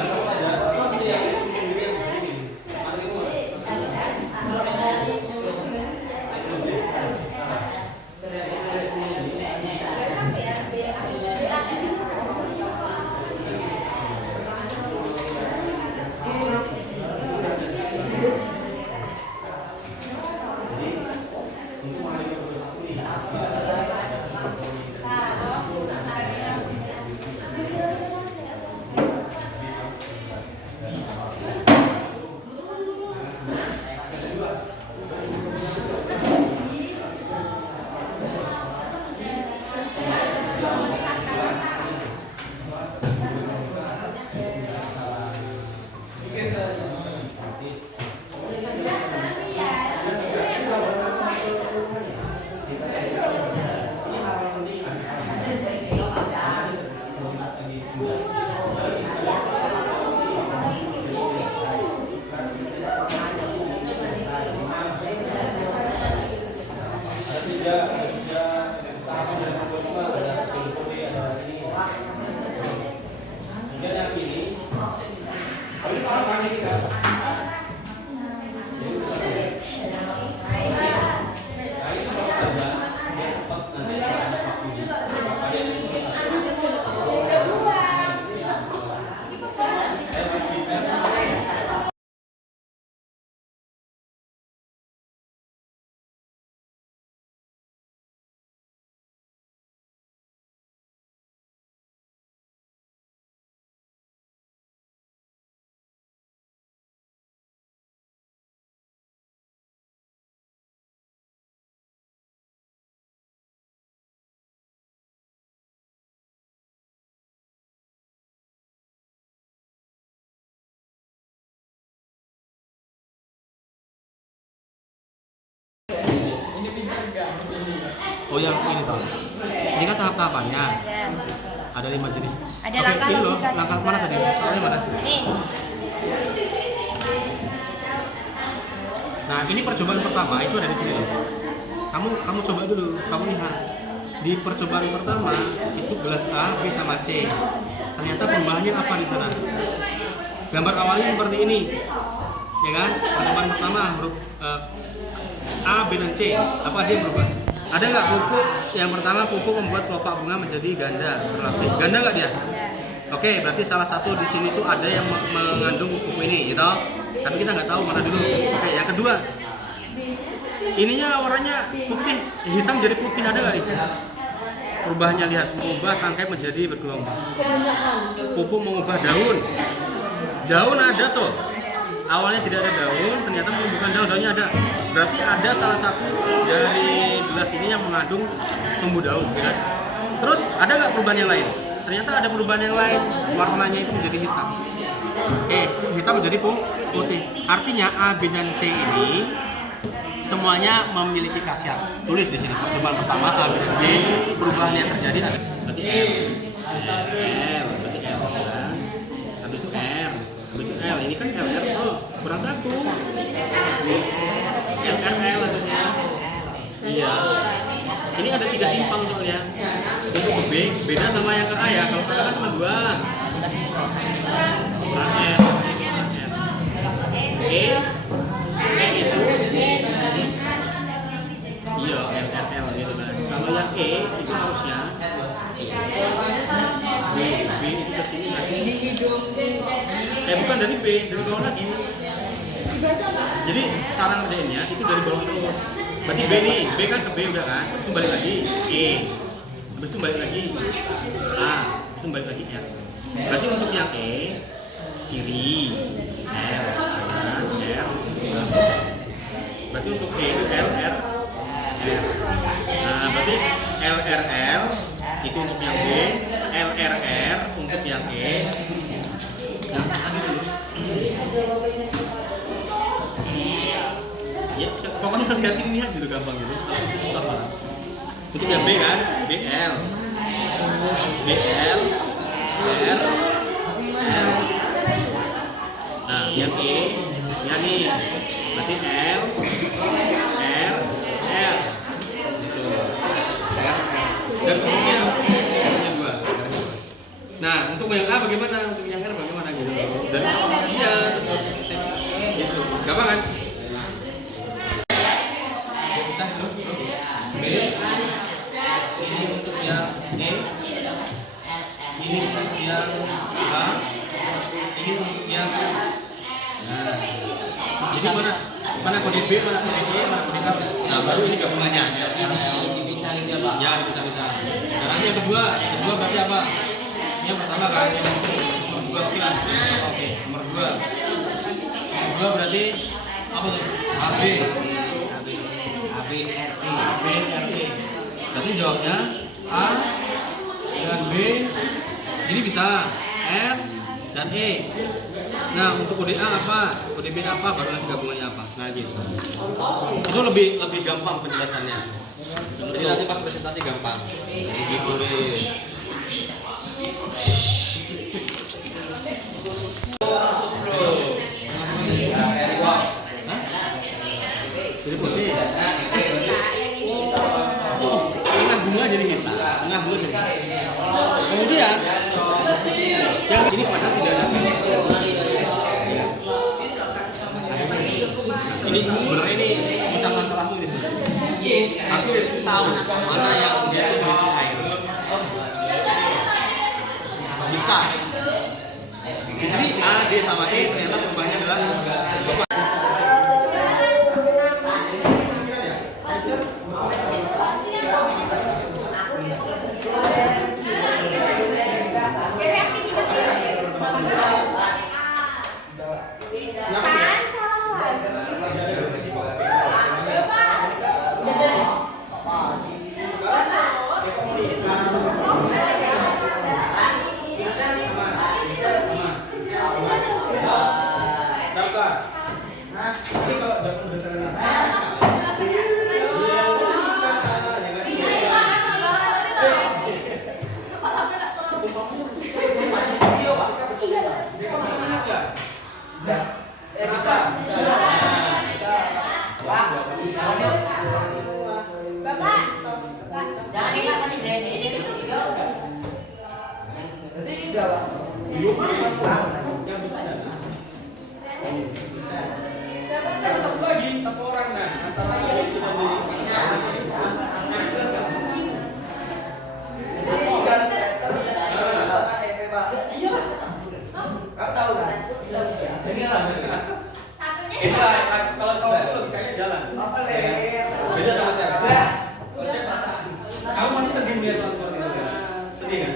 copot aja. Ini yang sendiri yang begini. Ada itu. Oh yang ini toh. Ini kan tahap-tahapannya. Ada 5 jenis. Ada Oke, langkah ini loh, logikanya. langkah mana tadi? Soalnya mana? Nih. Nah, ini percobaan pertama itu ada di sini loh. Kamu coba dulu, kamu lihat. Di percobaan pertama itu gelas A, B sama C. Ternyata perubahannya apa di sana? Gambar awalnya seperti ini. Ya kan? Percobaan pertama huruf A, B dan C. Apa aja yang berubah? Ada nggak pupuk? Yang pertama pupuk membuat kelopak bunga menjadi ganda berlapis. Ganda nggak dia? Oke, berarti salah satu di sini tuh ada yang mengandung pupuk ini, gitu. Tapi kita nggak tahu mana dulu. Oke, yang kedua, ininya warnanya putih, hitam jadi putih, ada nggak nih? Perubahannya lihat, mengubah tangkai menjadi bergelombang. Pupuk mengubah daun. Daun ada tuh. Awalnya tidak ada daun, ternyata menumbuhkan daun, daunnya ada. Berarti ada salah satu dari gelas ini yang mengandung tumbuh daun, ya kan? Terus ada nggak perubahan yang lain? Ternyata ada perubahan yang lain, warnanya itu menjadi hitam. Hitam menjadi putih. Artinya A, B dan C ini semuanya memiliki khasiat. Tulis di sini percobaan pertama A, B dan C, perubahan yang terjadi ada. Berarti L, berarti L kan? Habis itu R. L ini kan LR kurang satu. LRL harusnya. Iya. Ini ada 3 simpang soalnya. Untuk B beda sama yang ke A ya. Kalau ke A kan cuma 2. Kurang R. E itu iya LRL gitu kan. Kalau yang E itu harusnya B itu ke sini lagi. Bukan dari B, dari bawah lagi. Jadi cara ngerjainnya itu dari bawah terus. Berarti B nih, B kan ke B udah kan, itu balik lagi E, habis itu balik lagi A, habis itu balik lagi R. Berarti untuk yang E kiri, R, kanan, R. Berarti untuk E itu L, R, R. Nah berarti L, R, L itu untuk yang B, LRR untuk yang E. Nah, tadi dulu. Ya, pokoknya lihatin ini aja dulu gampang gitu. Susah banget. Untuk yang B kan, BL, BL, R, L. Nah, yang E, ya nih, berarti L, R, R. Gitu. Ya. Dan seterusnya yang dua. Nah, untuk yang A bagaimana? Untuk yang R bagaimana gitu? Dan iya, gitu. Gampang kan? B, ini untuk yang E, ini untuk yang A, ini untuk yang nah, jadi mana kode B, mana kode E, mana kode K. Nah, baru ini gabungannya. Bisa ini ya Pak. Ya, bisa. Nah, nanti yang kedua berarti apa? Yang pertama kan, nomor 2 oke kan? Oke, nomor 2. Nomor 2 berarti apa tuh? AB, RT. Berarti jawabnya A dan B. Jadi bisa R dan E. Nah, untuk kode A apa? Kode B apa? Baru nanti gabungannya apa? Nah, gitu. Itu lebih gampang penjelasannya. Jadi nanti pas presentasi gampang. Gitu deh. Jadi posisi tengah bunga jadi kita, tengah bunga jadi kita. Kemudian yang sini padahal tidak ada. Ini sebenarnya ini pecah masalahmu ini sebenarnya. Harusnya dari situ tahu mana yang dia itu berisi air. Bisa. Di sini A, D sama E ternyata perubahannya adalah satu orang nah antara yang sudah kalau cowok itu logikanya jalan. Apa beda sama cewek. Kalau cewek perasaan. Kamu masih sedih melihat hal seperti itu kan? Sedih kan?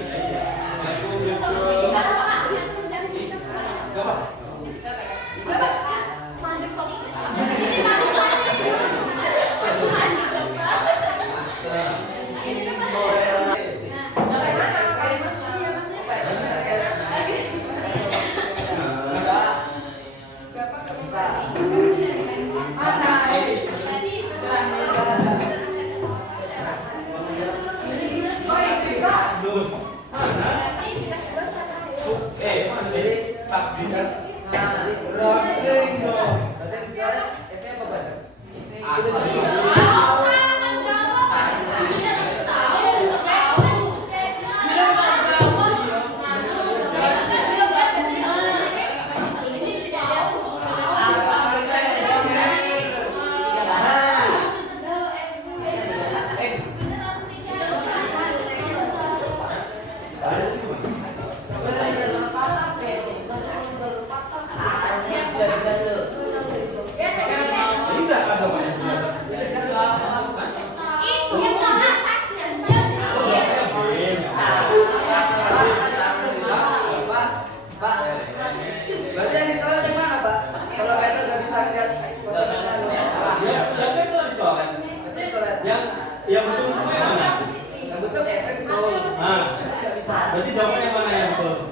Berarti jawabannya mana yang betul?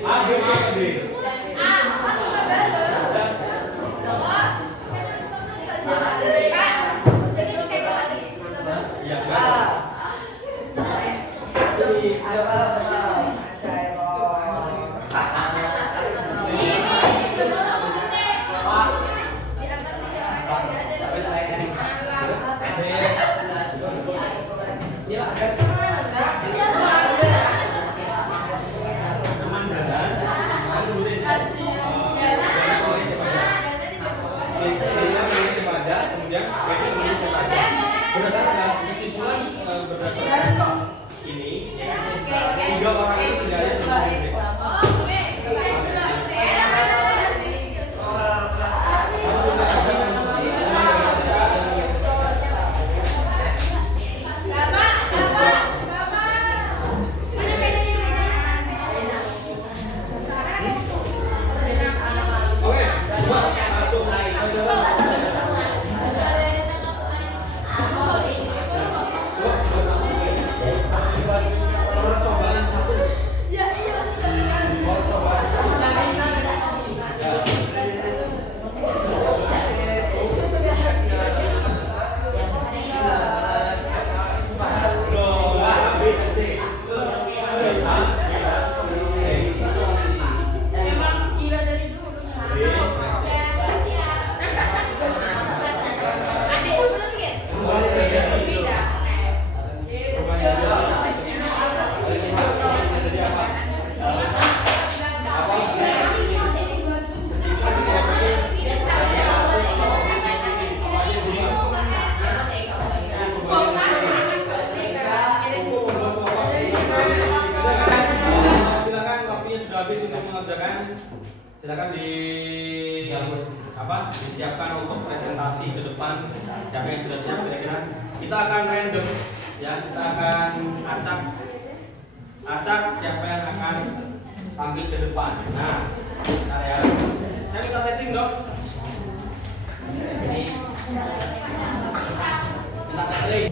A, B, C, atau D? Iya, enggak. Berdasarkan kesimpulan berdasarkan ini ya, tiga orang ini tinggalnya di silakan disiapkan untuk presentasi ke depan. Siapa yang sudah siap kira-kira? Kita akan random ya, kita akan acak siapa yang akan tampil ke depan. Nah, bentar ya. Saya minta setting dong. Minta setting.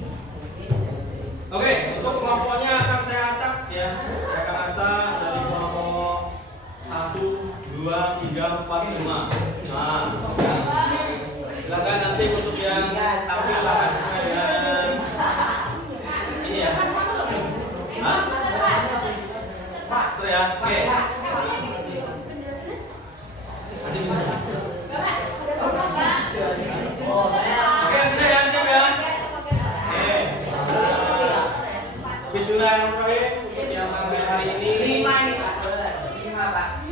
Oke, untuk kelompoknya akan saya acak ya. Saya akan acak dari kelompok 1, 2, 3, 4, 5. Nah, silakan nanti untuk yang tampil akan sesuai dengan ini ya. Hah? Betul ya? Oke. Nanti bisa. Oke, sudah ya, siap ya. Oke. Bismillahirrahmanirrahim. Untuk yang tampil hari ini 5 nih Pak. 5 Pak.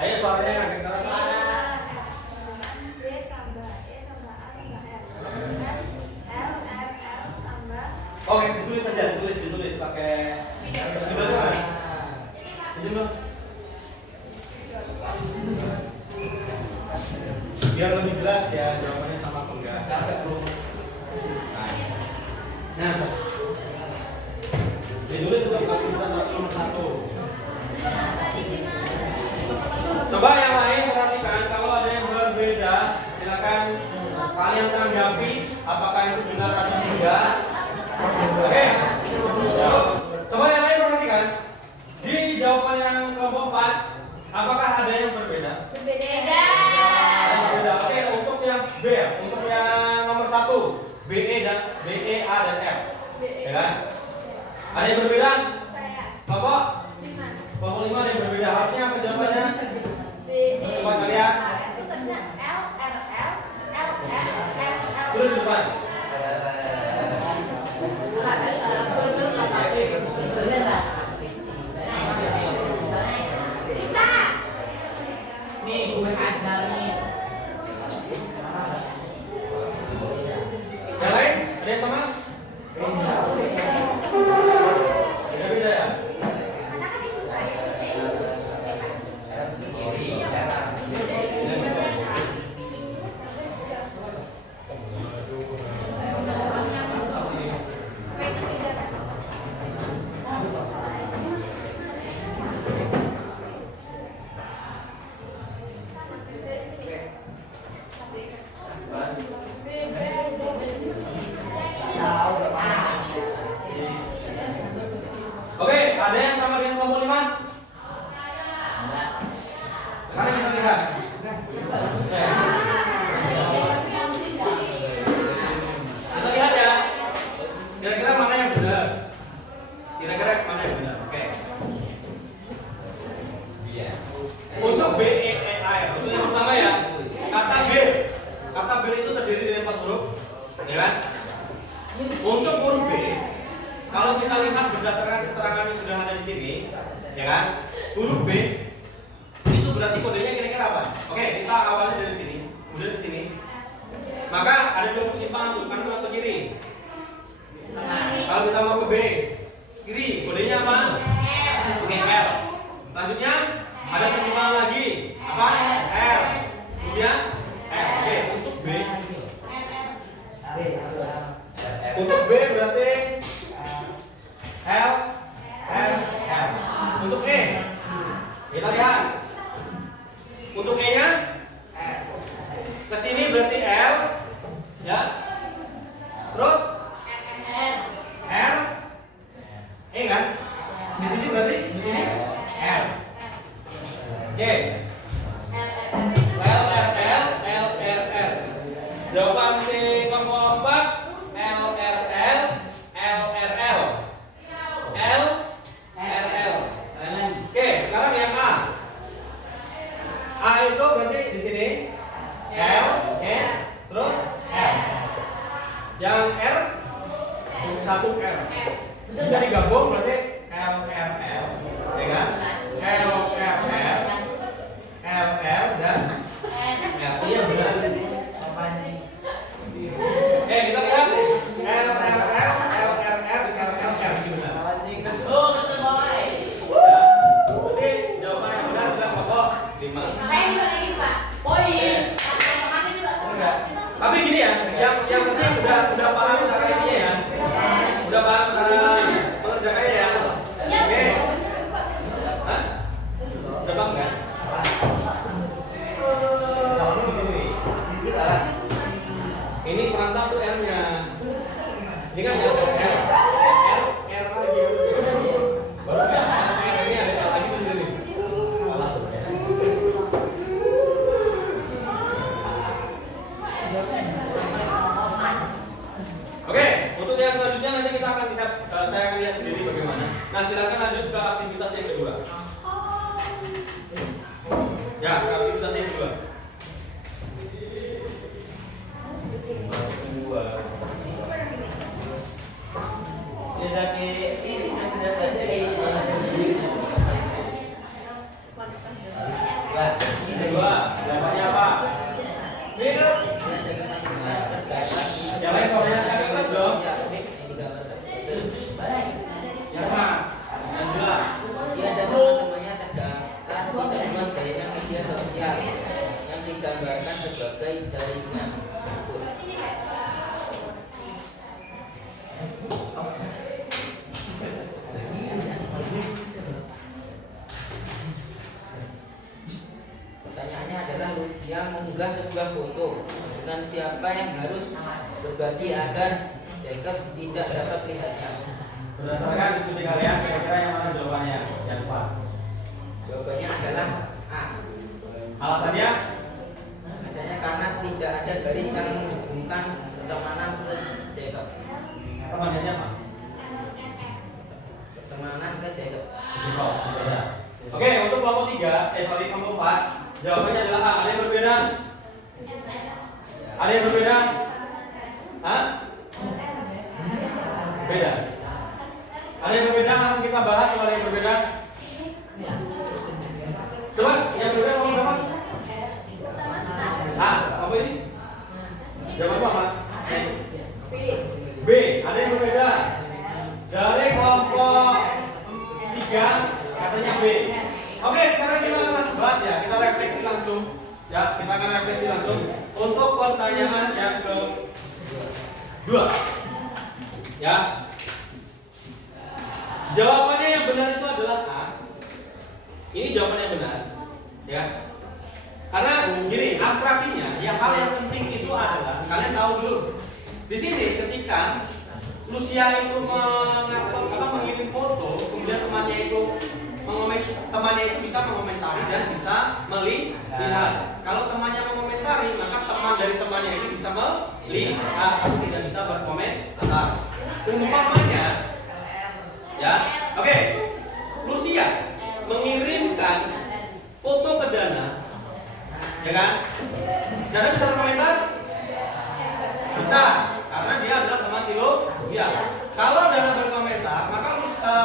Ayo suaranya agak keras. Oke, ditulis saja, ditulis pakai spidol mana? Pinjam dong. Biar lebih jelas ya jawabannya sama apa enggak. Nah, ditulis untuk aktivitas nomor 1. Coba yang lain perhatikan, kalau ada yang berbeda, silakan kalian tanggapi apakah itu benar atau tidak. Oke. Coba yang lain perhatikan. Di jawaban yang kelompok 4, apakah ada yang berbeda? Berbeda. Berbeda. Oke, untuk yang B, untuk yang nomor 1, BE, A dan F. Ya kan? Ada yang berbeda? Kelompok 5 ada yang berbeda. Harusnya apa jawabannya? Coba kalian. Terus depan. Nih, gue ajar nih. Maka ada dua persimpangan tuh, kanan atau kiri. Kalau kita mau ke B, kiri, kodenya apa? Oke, L. Selanjutnya ada persimpangan lagi, apa? L. Kemudian L. Oke, untuk B. Untuk B berarti L, L, L. Untuk E, kita lihat. Untuk E-nya ke sini berarti L, ya. Terus R, E kan? Di sini berarti di sini L. Oke. L, R, L, L, R, L. Jawaban si kelompok 4 L, R, L, L, R, L. L, R, L. Oke, sekarang yang A. A itu berarti di sini L, E, terus L. Yang R satu R. Jika digabung berarti L, R, L, ya kan? L, R, L, L, L dan L. Iya benar. Kita lihat L, R, L, L, R, L, L, L, R gimana? Berarti jawaban yang benar adalah kelompok 5. Saya juga lagi, Pak. Tapi gini ya, yang penting udah paham cara ini ya. Udah paham cara mengerjakannya ya. Oke. Hah? Udah paham kan? Salah di sini. Salah. Ini kurang satu R-nya. Ini kan R lagi. Baru ya. R ini ada L lagi di sini. Oke, untuk yang selanjutnya nanti kita akan lihat, saya akan lihat sendiri bagaimana. Nah, silakan lanjut ke aktivitas yang kedua. Ya, ke aktivitas yang kedua. Kedua, jawabannya apa? Minum. Yang lain soalnya kan keras dong. Yang mas, yang jelas. Dia dan teman-temannya terdaftar di saluran jaringan media sosial yang digambarkan sebagai jaringan tersebut. Pertanyaannya adalah Lucia mengunggah sebuah foto dengan siapa yang harus berbagi agar Jacob tidak dapat melihatnya. Berdasarkan diskusi kalian, kira-kira yang mana jawabannya? Yang apa? Jawabannya adalah A. Alasannya? Alasannya karena tidak ada garis yang menghubungkan pertemanan ke Jacob. Temannya siapa? Pertemanan ke Jacob. Jacob. Oke, untuk kelompok 3, kelompok 4, jawabannya adalah A. Ada yang berbeda? Ada yang berbeda? Hah? Beda. Ada yang berbeda? Langsung kita bahas kalau ada yang berbeda. Coba, yang berbeda ngomong berapa? A, apa ini? Jawaban apa? B. Ada yang berbeda? Dari kelompok 3 katanya B. Oke, sekarang kita akan langsung bahas ya. Kita refleksi langsung. Ya, kita akan refleksi langsung untuk pertanyaan yang kedua. Ya. Jawabannya yang benar itu adalah A. Ini jawaban yang benar. Ya. Karena gini, abstraksinya, ya hal yang penting itu adalah kalian tahu dulu. Di sini ketika Lucia itu mengirim foto, kemudian temannya itu bisa mengomentari dan bisa melihat. Kalau temannya mengomentari, maka teman dari temannya ini bisa melihat, tapi tidak bisa berkomentar. Umpamanya, ya, oke, Lucia mengirimkan foto ke Dana, ya kan? Dana bisa berkomentar? Bisa, karena dia adalah teman si Lucia. Kalau Dana berkomentar, maka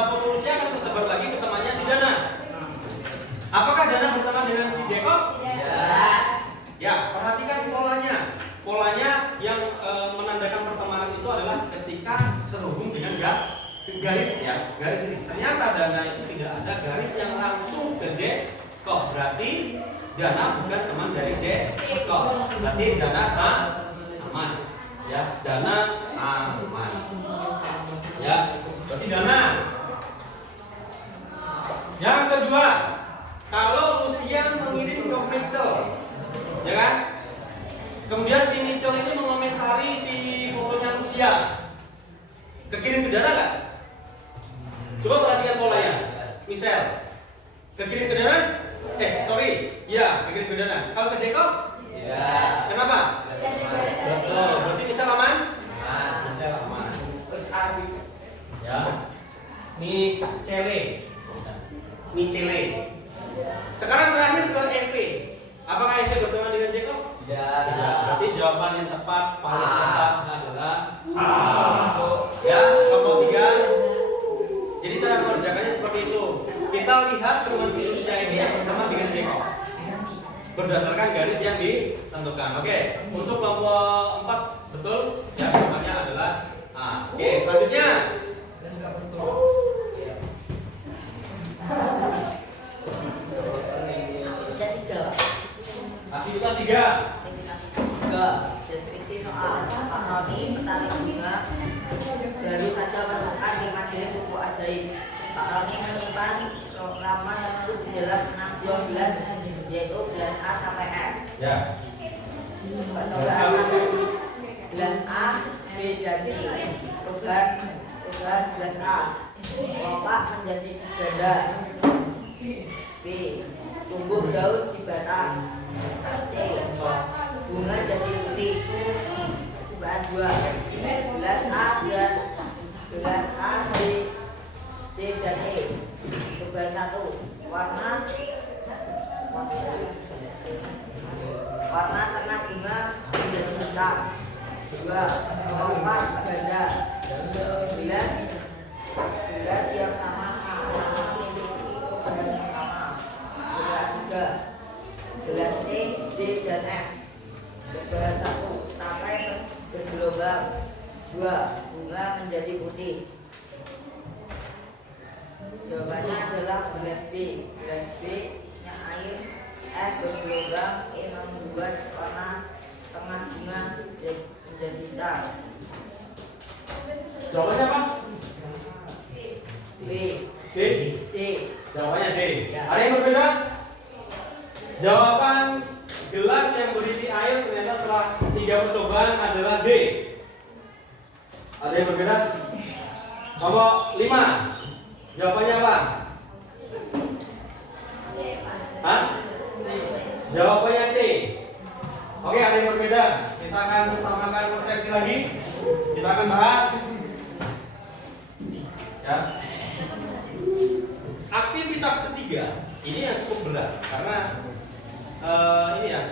foto Lucia akan tersebar lagi ke temannya si Dana. Apakah Dana berteman dengan si Jacob? Ya. Ya, perhatikan polanya. Polanya garis ya, garis ini. Ternyata dana itu tidak ada garis yang langsung ke Jacob. Berarti dana bukan teman dari Jacob. Berarti dana aman. Ya, dana aman. Ya, berarti dana. Yang kedua, kalau Lucian mengirim ke Mitchell, ya kan? Kemudian si Mitchell ini mengomentari si fotonya Lucia. Kekirim ke dana nggak? Coba perhatikan polanya. Misal, kekirim ke dana? Iya, kekirim ke dana. Kalau ke Jacob? Iya. Kenapa? Betul. Berarti misal aman? Misal aman. Terus habis. Ya. Michele. Sekarang terakhir ke EV. Apakah EV berteman dengan Jacob? Tidak. Berarti jawaban yang tepat paling tepat adalah ya, kelompok 3. Jadi cara mengerjakannya seperti itu. Kita lihat teman si Lucia ini yang berteman dengan Jacob berdasarkan garis yang ditentukan. Oke, untuk kelompok 4 betul. Ya, jawabannya adalah A. Oke, selanjutnya. Aktivitas 3. Deskripsi soal Pak Roni petani bunga baru saja menemukan di majelis buku ajaib. Pak Roni menyimpan programa tersebut di dalam 6 buah gelas, yaitu gelas A sampai F. Ya. Percobaan 1, gelas A, B dan C. Perubahan gelas A, lompat menjadi ganda. B, tumbuh daun di batang. C, bunga jadi putih. Percobaan 2, gelas A, gelas A, B dan E. Percobaan 1, warna tengah bunga menjadi hitam. 2, lompat ganda. Gelas yang sama memiliki perubahan yang sama. Percobaan 3, gelas C, D dan F. Percobaan 1, tangkai bergelombang. 2, bunga menjadi putih. Jawabannya adalah gelas B. Gelas B isinya air, F bergelombang, E membuat warna tengah bunga menjadi hitam. Jawabannya apa? B. D. D. Jawabannya D. Ya. Ada yang berbeda? Jawaban gelas yang berisi air ternyata setelah 3 percobaan adalah D. Ada yang berbeda? Kelompok 5. Jawabannya apa? Hah? Jawabannya C. Oke, ada yang berbeda. Kita akan samakan persepsi lagi. Kita akan bahas. Ya. Aktivitas ketiga ini yang cukup berat karena ini ya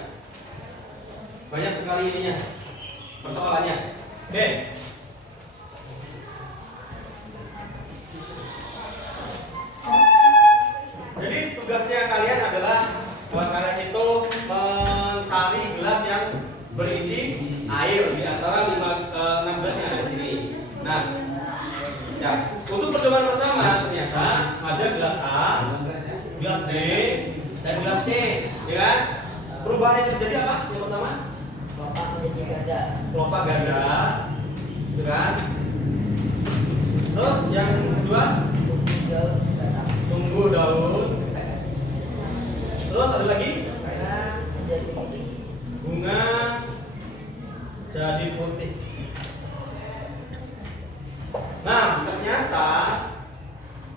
banyak sekali ininya persoalannya. Oke. Jadi tugasnya kalian adalah buat kalian itu mencari gelas yang berisi air di antara 16 yang ada di sini. Nah, ya, untuk percobaan pertama ternyata ada gelas A, gelas B, dan gelas C, ya kan? Perubahan yang terjadi apa? Yang pertama, Lompat menjadi ganda. kelopak ganda, ya kan? Terus yang kedua, Tumbuh daun di batang. tumbuh daun. Terus ada lagi, Bunga menjadi putih. bunga jadi putih. Nah, ternyata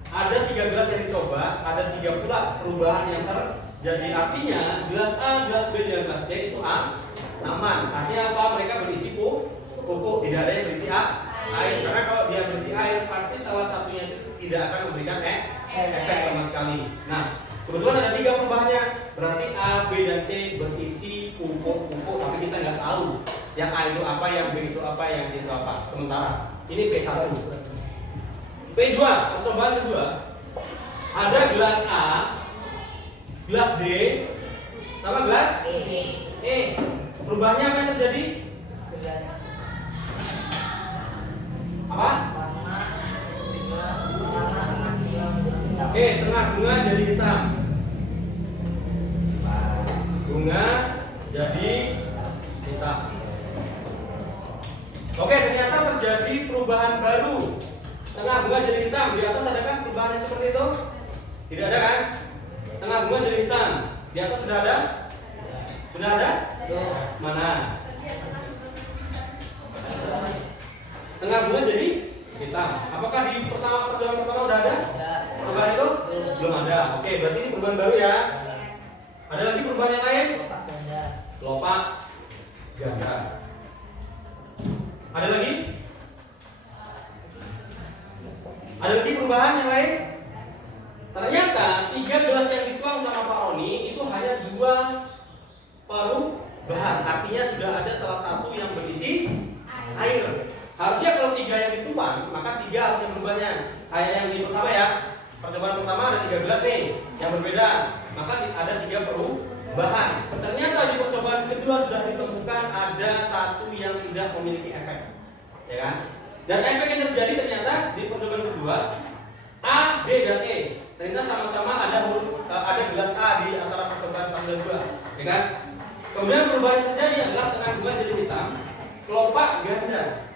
ada 3 gelas yang dicoba, ada 3 pula perubahan yang terjadi. Artinya gelas A, gelas B, dan gelas C itu aman. Artinya apa? Mereka berisi pupuk, tidak ada yang berisi air. Karena kalau dia berisi air, pasti salah satunya itu tidak akan memberikan efek sama sekali. Nah, kebetulan ada 3 perubahannya. Berarti A, B, dan C berisi pupuk, tapi kita nggak tahu yang A itu apa, yang B itu apa, yang C itu apa. Sementara ini P1. P2, percobaan kedua. Ada gelas A, gelas D, sama gelas E. Perubahannya apa yang terjadi? Gelas Apa? warna bunga bunga jadi hitam. Bunga jadi hitam. Oke, ternyata terjadi perubahan baru. Tengah bunga jadi hitam. Di atas ada kan perubahan yang seperti itu? Tidak ada kan? Tengah bunga jadi hitam. Di atas sudah ada? Sudah ada? Mana? Tengah bunga jadi hitam. Apakah di percobaan pertama udah ada? Perubahan itu? Belum ada. Oke, berarti ini perubahan baru ya. Ada lagi perubahan yang lain? Kelopak ganda. Ada lagi? Ada lagi perubahan yang lain? Ternyata 3 gelas yang dituang sama Pak Roni itu hanya 2 perubahan. Artinya sudah ada salah satu yang berisi air. Harusnya kalau 3 yang dituang, maka 3 harus yang berubahnya. Kayak yang di pertama ya. Percobaan pertama ada 3 gelas nih yang berbeda. Maka ada 3 perubahan. Ternyata di percobaan kedua sudah ditemukan ada satu yang tidak memiliki efek. Ya kan? Dan efek yang terjadi ternyata di percobaan kedua A, B, dan E. Ternyata sama-sama ada gelas A di antara percobaan 1 dan 2. Ya kan? Kemudian perubahan yang terjadi adalah tengah bunga jadi hitam, kelopak ganda.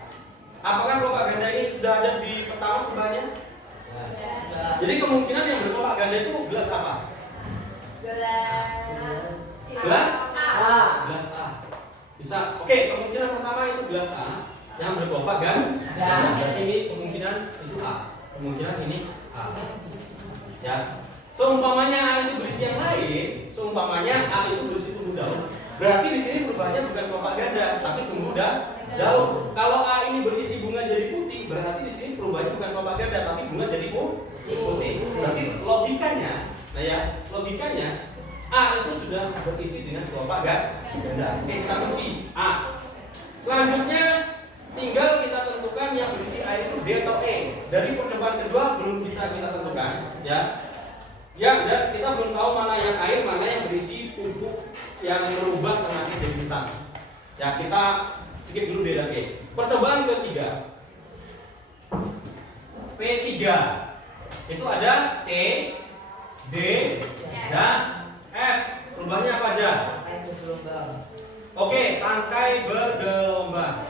Apakah kelopak ganda ini sudah ada di pertama perubahannya? Jadi kemungkinan yang berkelopak ganda itu gelas apa? Gelas A. Gelas A. Bisa. Oke, kemungkinan pertama itu gelas A yang berkelopak ganda. Berarti ini kemungkinan itu A. Kemungkinan ini A. Ya. Seumpamanya A itu berisi yang lain, seumpamanya A itu berisi tumbuh daun. Berarti di sini perubahannya bukan kelopak ganda, tapi tumbuh daun. Kalau A ini berisi bunga jadi putih, berarti di sini perubahannya bukan kelopak ganda, tapi bunga jadi putih. Berarti logikanya, nah ya, logikanya A itu sudah berisi dengan kelopak ganda. Oke, kita kunci A. Selanjutnya tinggal kita tentukan yang berisi A itu D atau E. Dari percobaan kedua belum bisa kita tentukan, ya. Ya, dan kita belum tahu mana yang air, mana yang berisi pupuk yang merubah tengahnya jadi hitam. Ya, kita skip dulu D dan E. Percobaan ketiga P3 itu ada C, D, dan F. Perubahannya apa aja? Oke, tangkai bergelombang.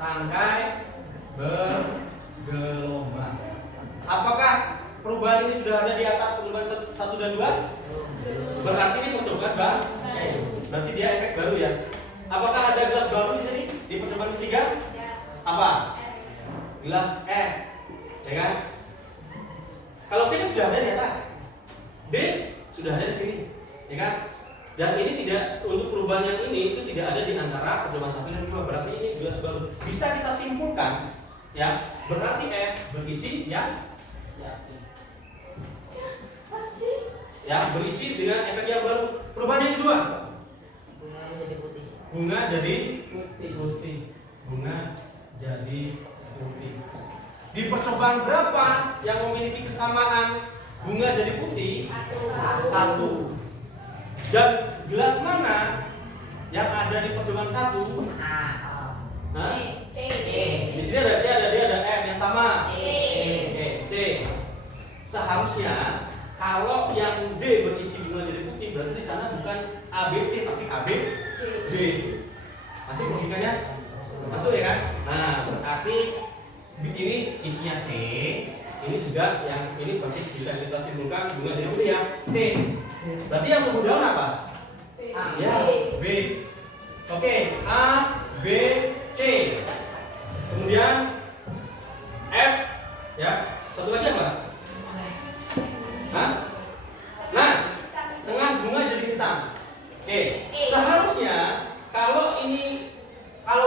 Tangkai bergelombang. Apakah perubahan ini sudah ada di atas percobaan 1 dan 2? Berarti ini percobaan baru. Berarti dia efek baru ya. Apakah ada gelas baru di sini di percobaan ketiga? Apa? Gelas F. Ya kan? Kalau C kan sudah ada di atas. D sudah ada di sini. Ya kan? Dan ini tidak, untuk perubahan yang ini itu tidak ada di antara percobaan 1 dan 2. Berarti ini gelas baru. Bisa kita simpulkan ya. Berarti F berisi ya berisi dengan efek yang baru. Perubahan yang kedua, bunga jadi putih. Bunga jadi putih. Di percobaan berapa yang memiliki kesamaan bunga jadi putih? 1. Dan gelas mana yang ada di percobaan 1? Hah? C. Di sini ada C, ada D, ada F yang sama. C. Seharusnya kalau yang D berisi bunga jadi putih, berarti di sana bukan ABC tapi ABD. Masih logikanya? Masuk ya kan? Nah, berarti ini isinya C. Ini juga yang ini berarti bisa kita simpulkan bunga jadi putih ya. C. Berarti yang tumbuh daun apa? Ya, B. Oke, A, B, C. Kemudian F ya. Satu lagi apa? Hah? Nah, tengah bunga jadi hitam. Oke. Seharusnya kalau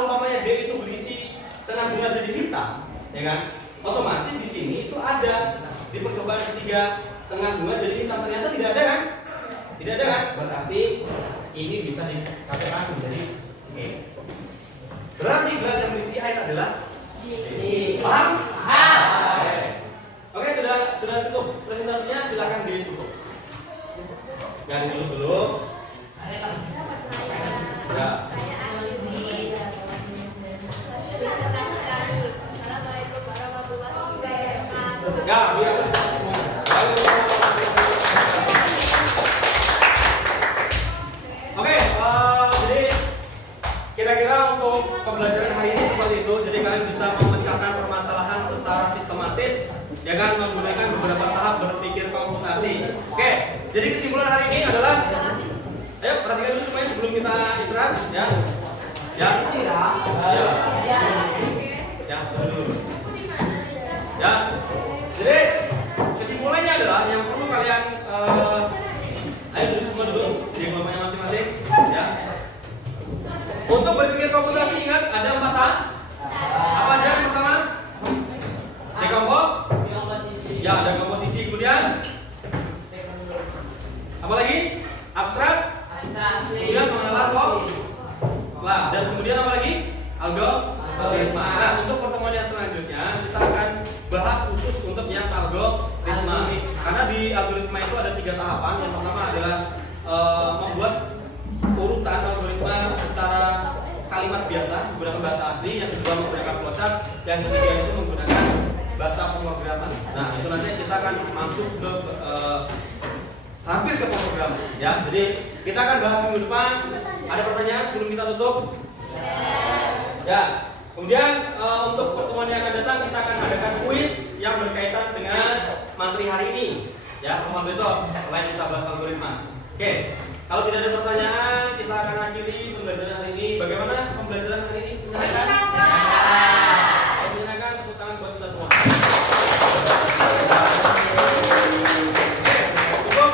umpamanya D itu berisi tengah bunga jadi hitam, ya kan? Otomatis di sini itu ada di percobaan ketiga tengah bunga jadi hitam. Ternyata tidak ada kan? Tidak ada kan? Berarti ini bisa dikatakan menjadi E. Berarti gelas yang berisi air adalah D. Paham? Oke, sudah cukup presentasinya, silakan ditutup. Jangan ditutup dulu. Ya. Assalamualaikum warahmatullahi wabarakatuh. Ya, biar semua. kira-kira untuk pembelajaran hari ini seperti itu. Jadi kalian bisa memecahkan permasalahan secara sistematis, ya kan, menggunakan beberapa tahap berpikir komputasi. Oke, jadi kesimpulan hari ini adalah, ayo perhatikan dulu semuanya sebelum kita istirahat, ya. Ya. Ya. Jadi kesimpulannya adalah yang perlu kalian ayo duduk semua dulu di kelompoknya masing-masing, ya. Untuk berpikir komputasi ingat ada 4 tahap. Apa aja yang pertama? Dekompos. Ya, ada komposisi. Kemudian apa lagi? Abstrak. Kemudian mengenal lah, dan kemudian apa lagi? Algoritma. Nah, untuk pertemuan yang selanjutnya kita akan bahas khusus untuk yang algoritma. Karena di algoritma itu ada 3 tahapan. Yang pertama adalah membuat urutan algoritma secara kalimat biasa menggunakan bahasa asli, yang kedua menggunakan flowchart, yang ketiga itu menggunakan bahasa pemrograman. Nah, itu nanti kita akan masuk ke hampir ke pemrograman, ya. Jadi kita akan bahas minggu depan. Ada pertanyaan sebelum kita tutup? Ya. Kemudian untuk pertemuan yang akan datang kita akan adakan kuis yang berkaitan dengan materi hari ini, ya, pertemuan besok selain kita bahas algoritma. Oke. Kalau tidak ada pertanyaan, kita akan akhiri pembelajaran hari ini. Bagaimana pembelajaran hari ini? Menyenangkan? Menyenangkan, tepuk tangan buat kita semua. Cukup.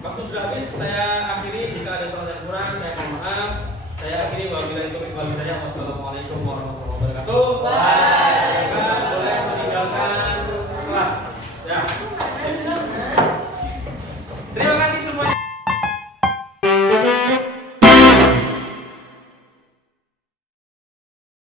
Waktu sudah habis. Saya akhiri. Jika ada salah yang kurang, saya mohon maaf. Saya akhiri. Wassalamualaikum warahmatullahi wabarakatuh.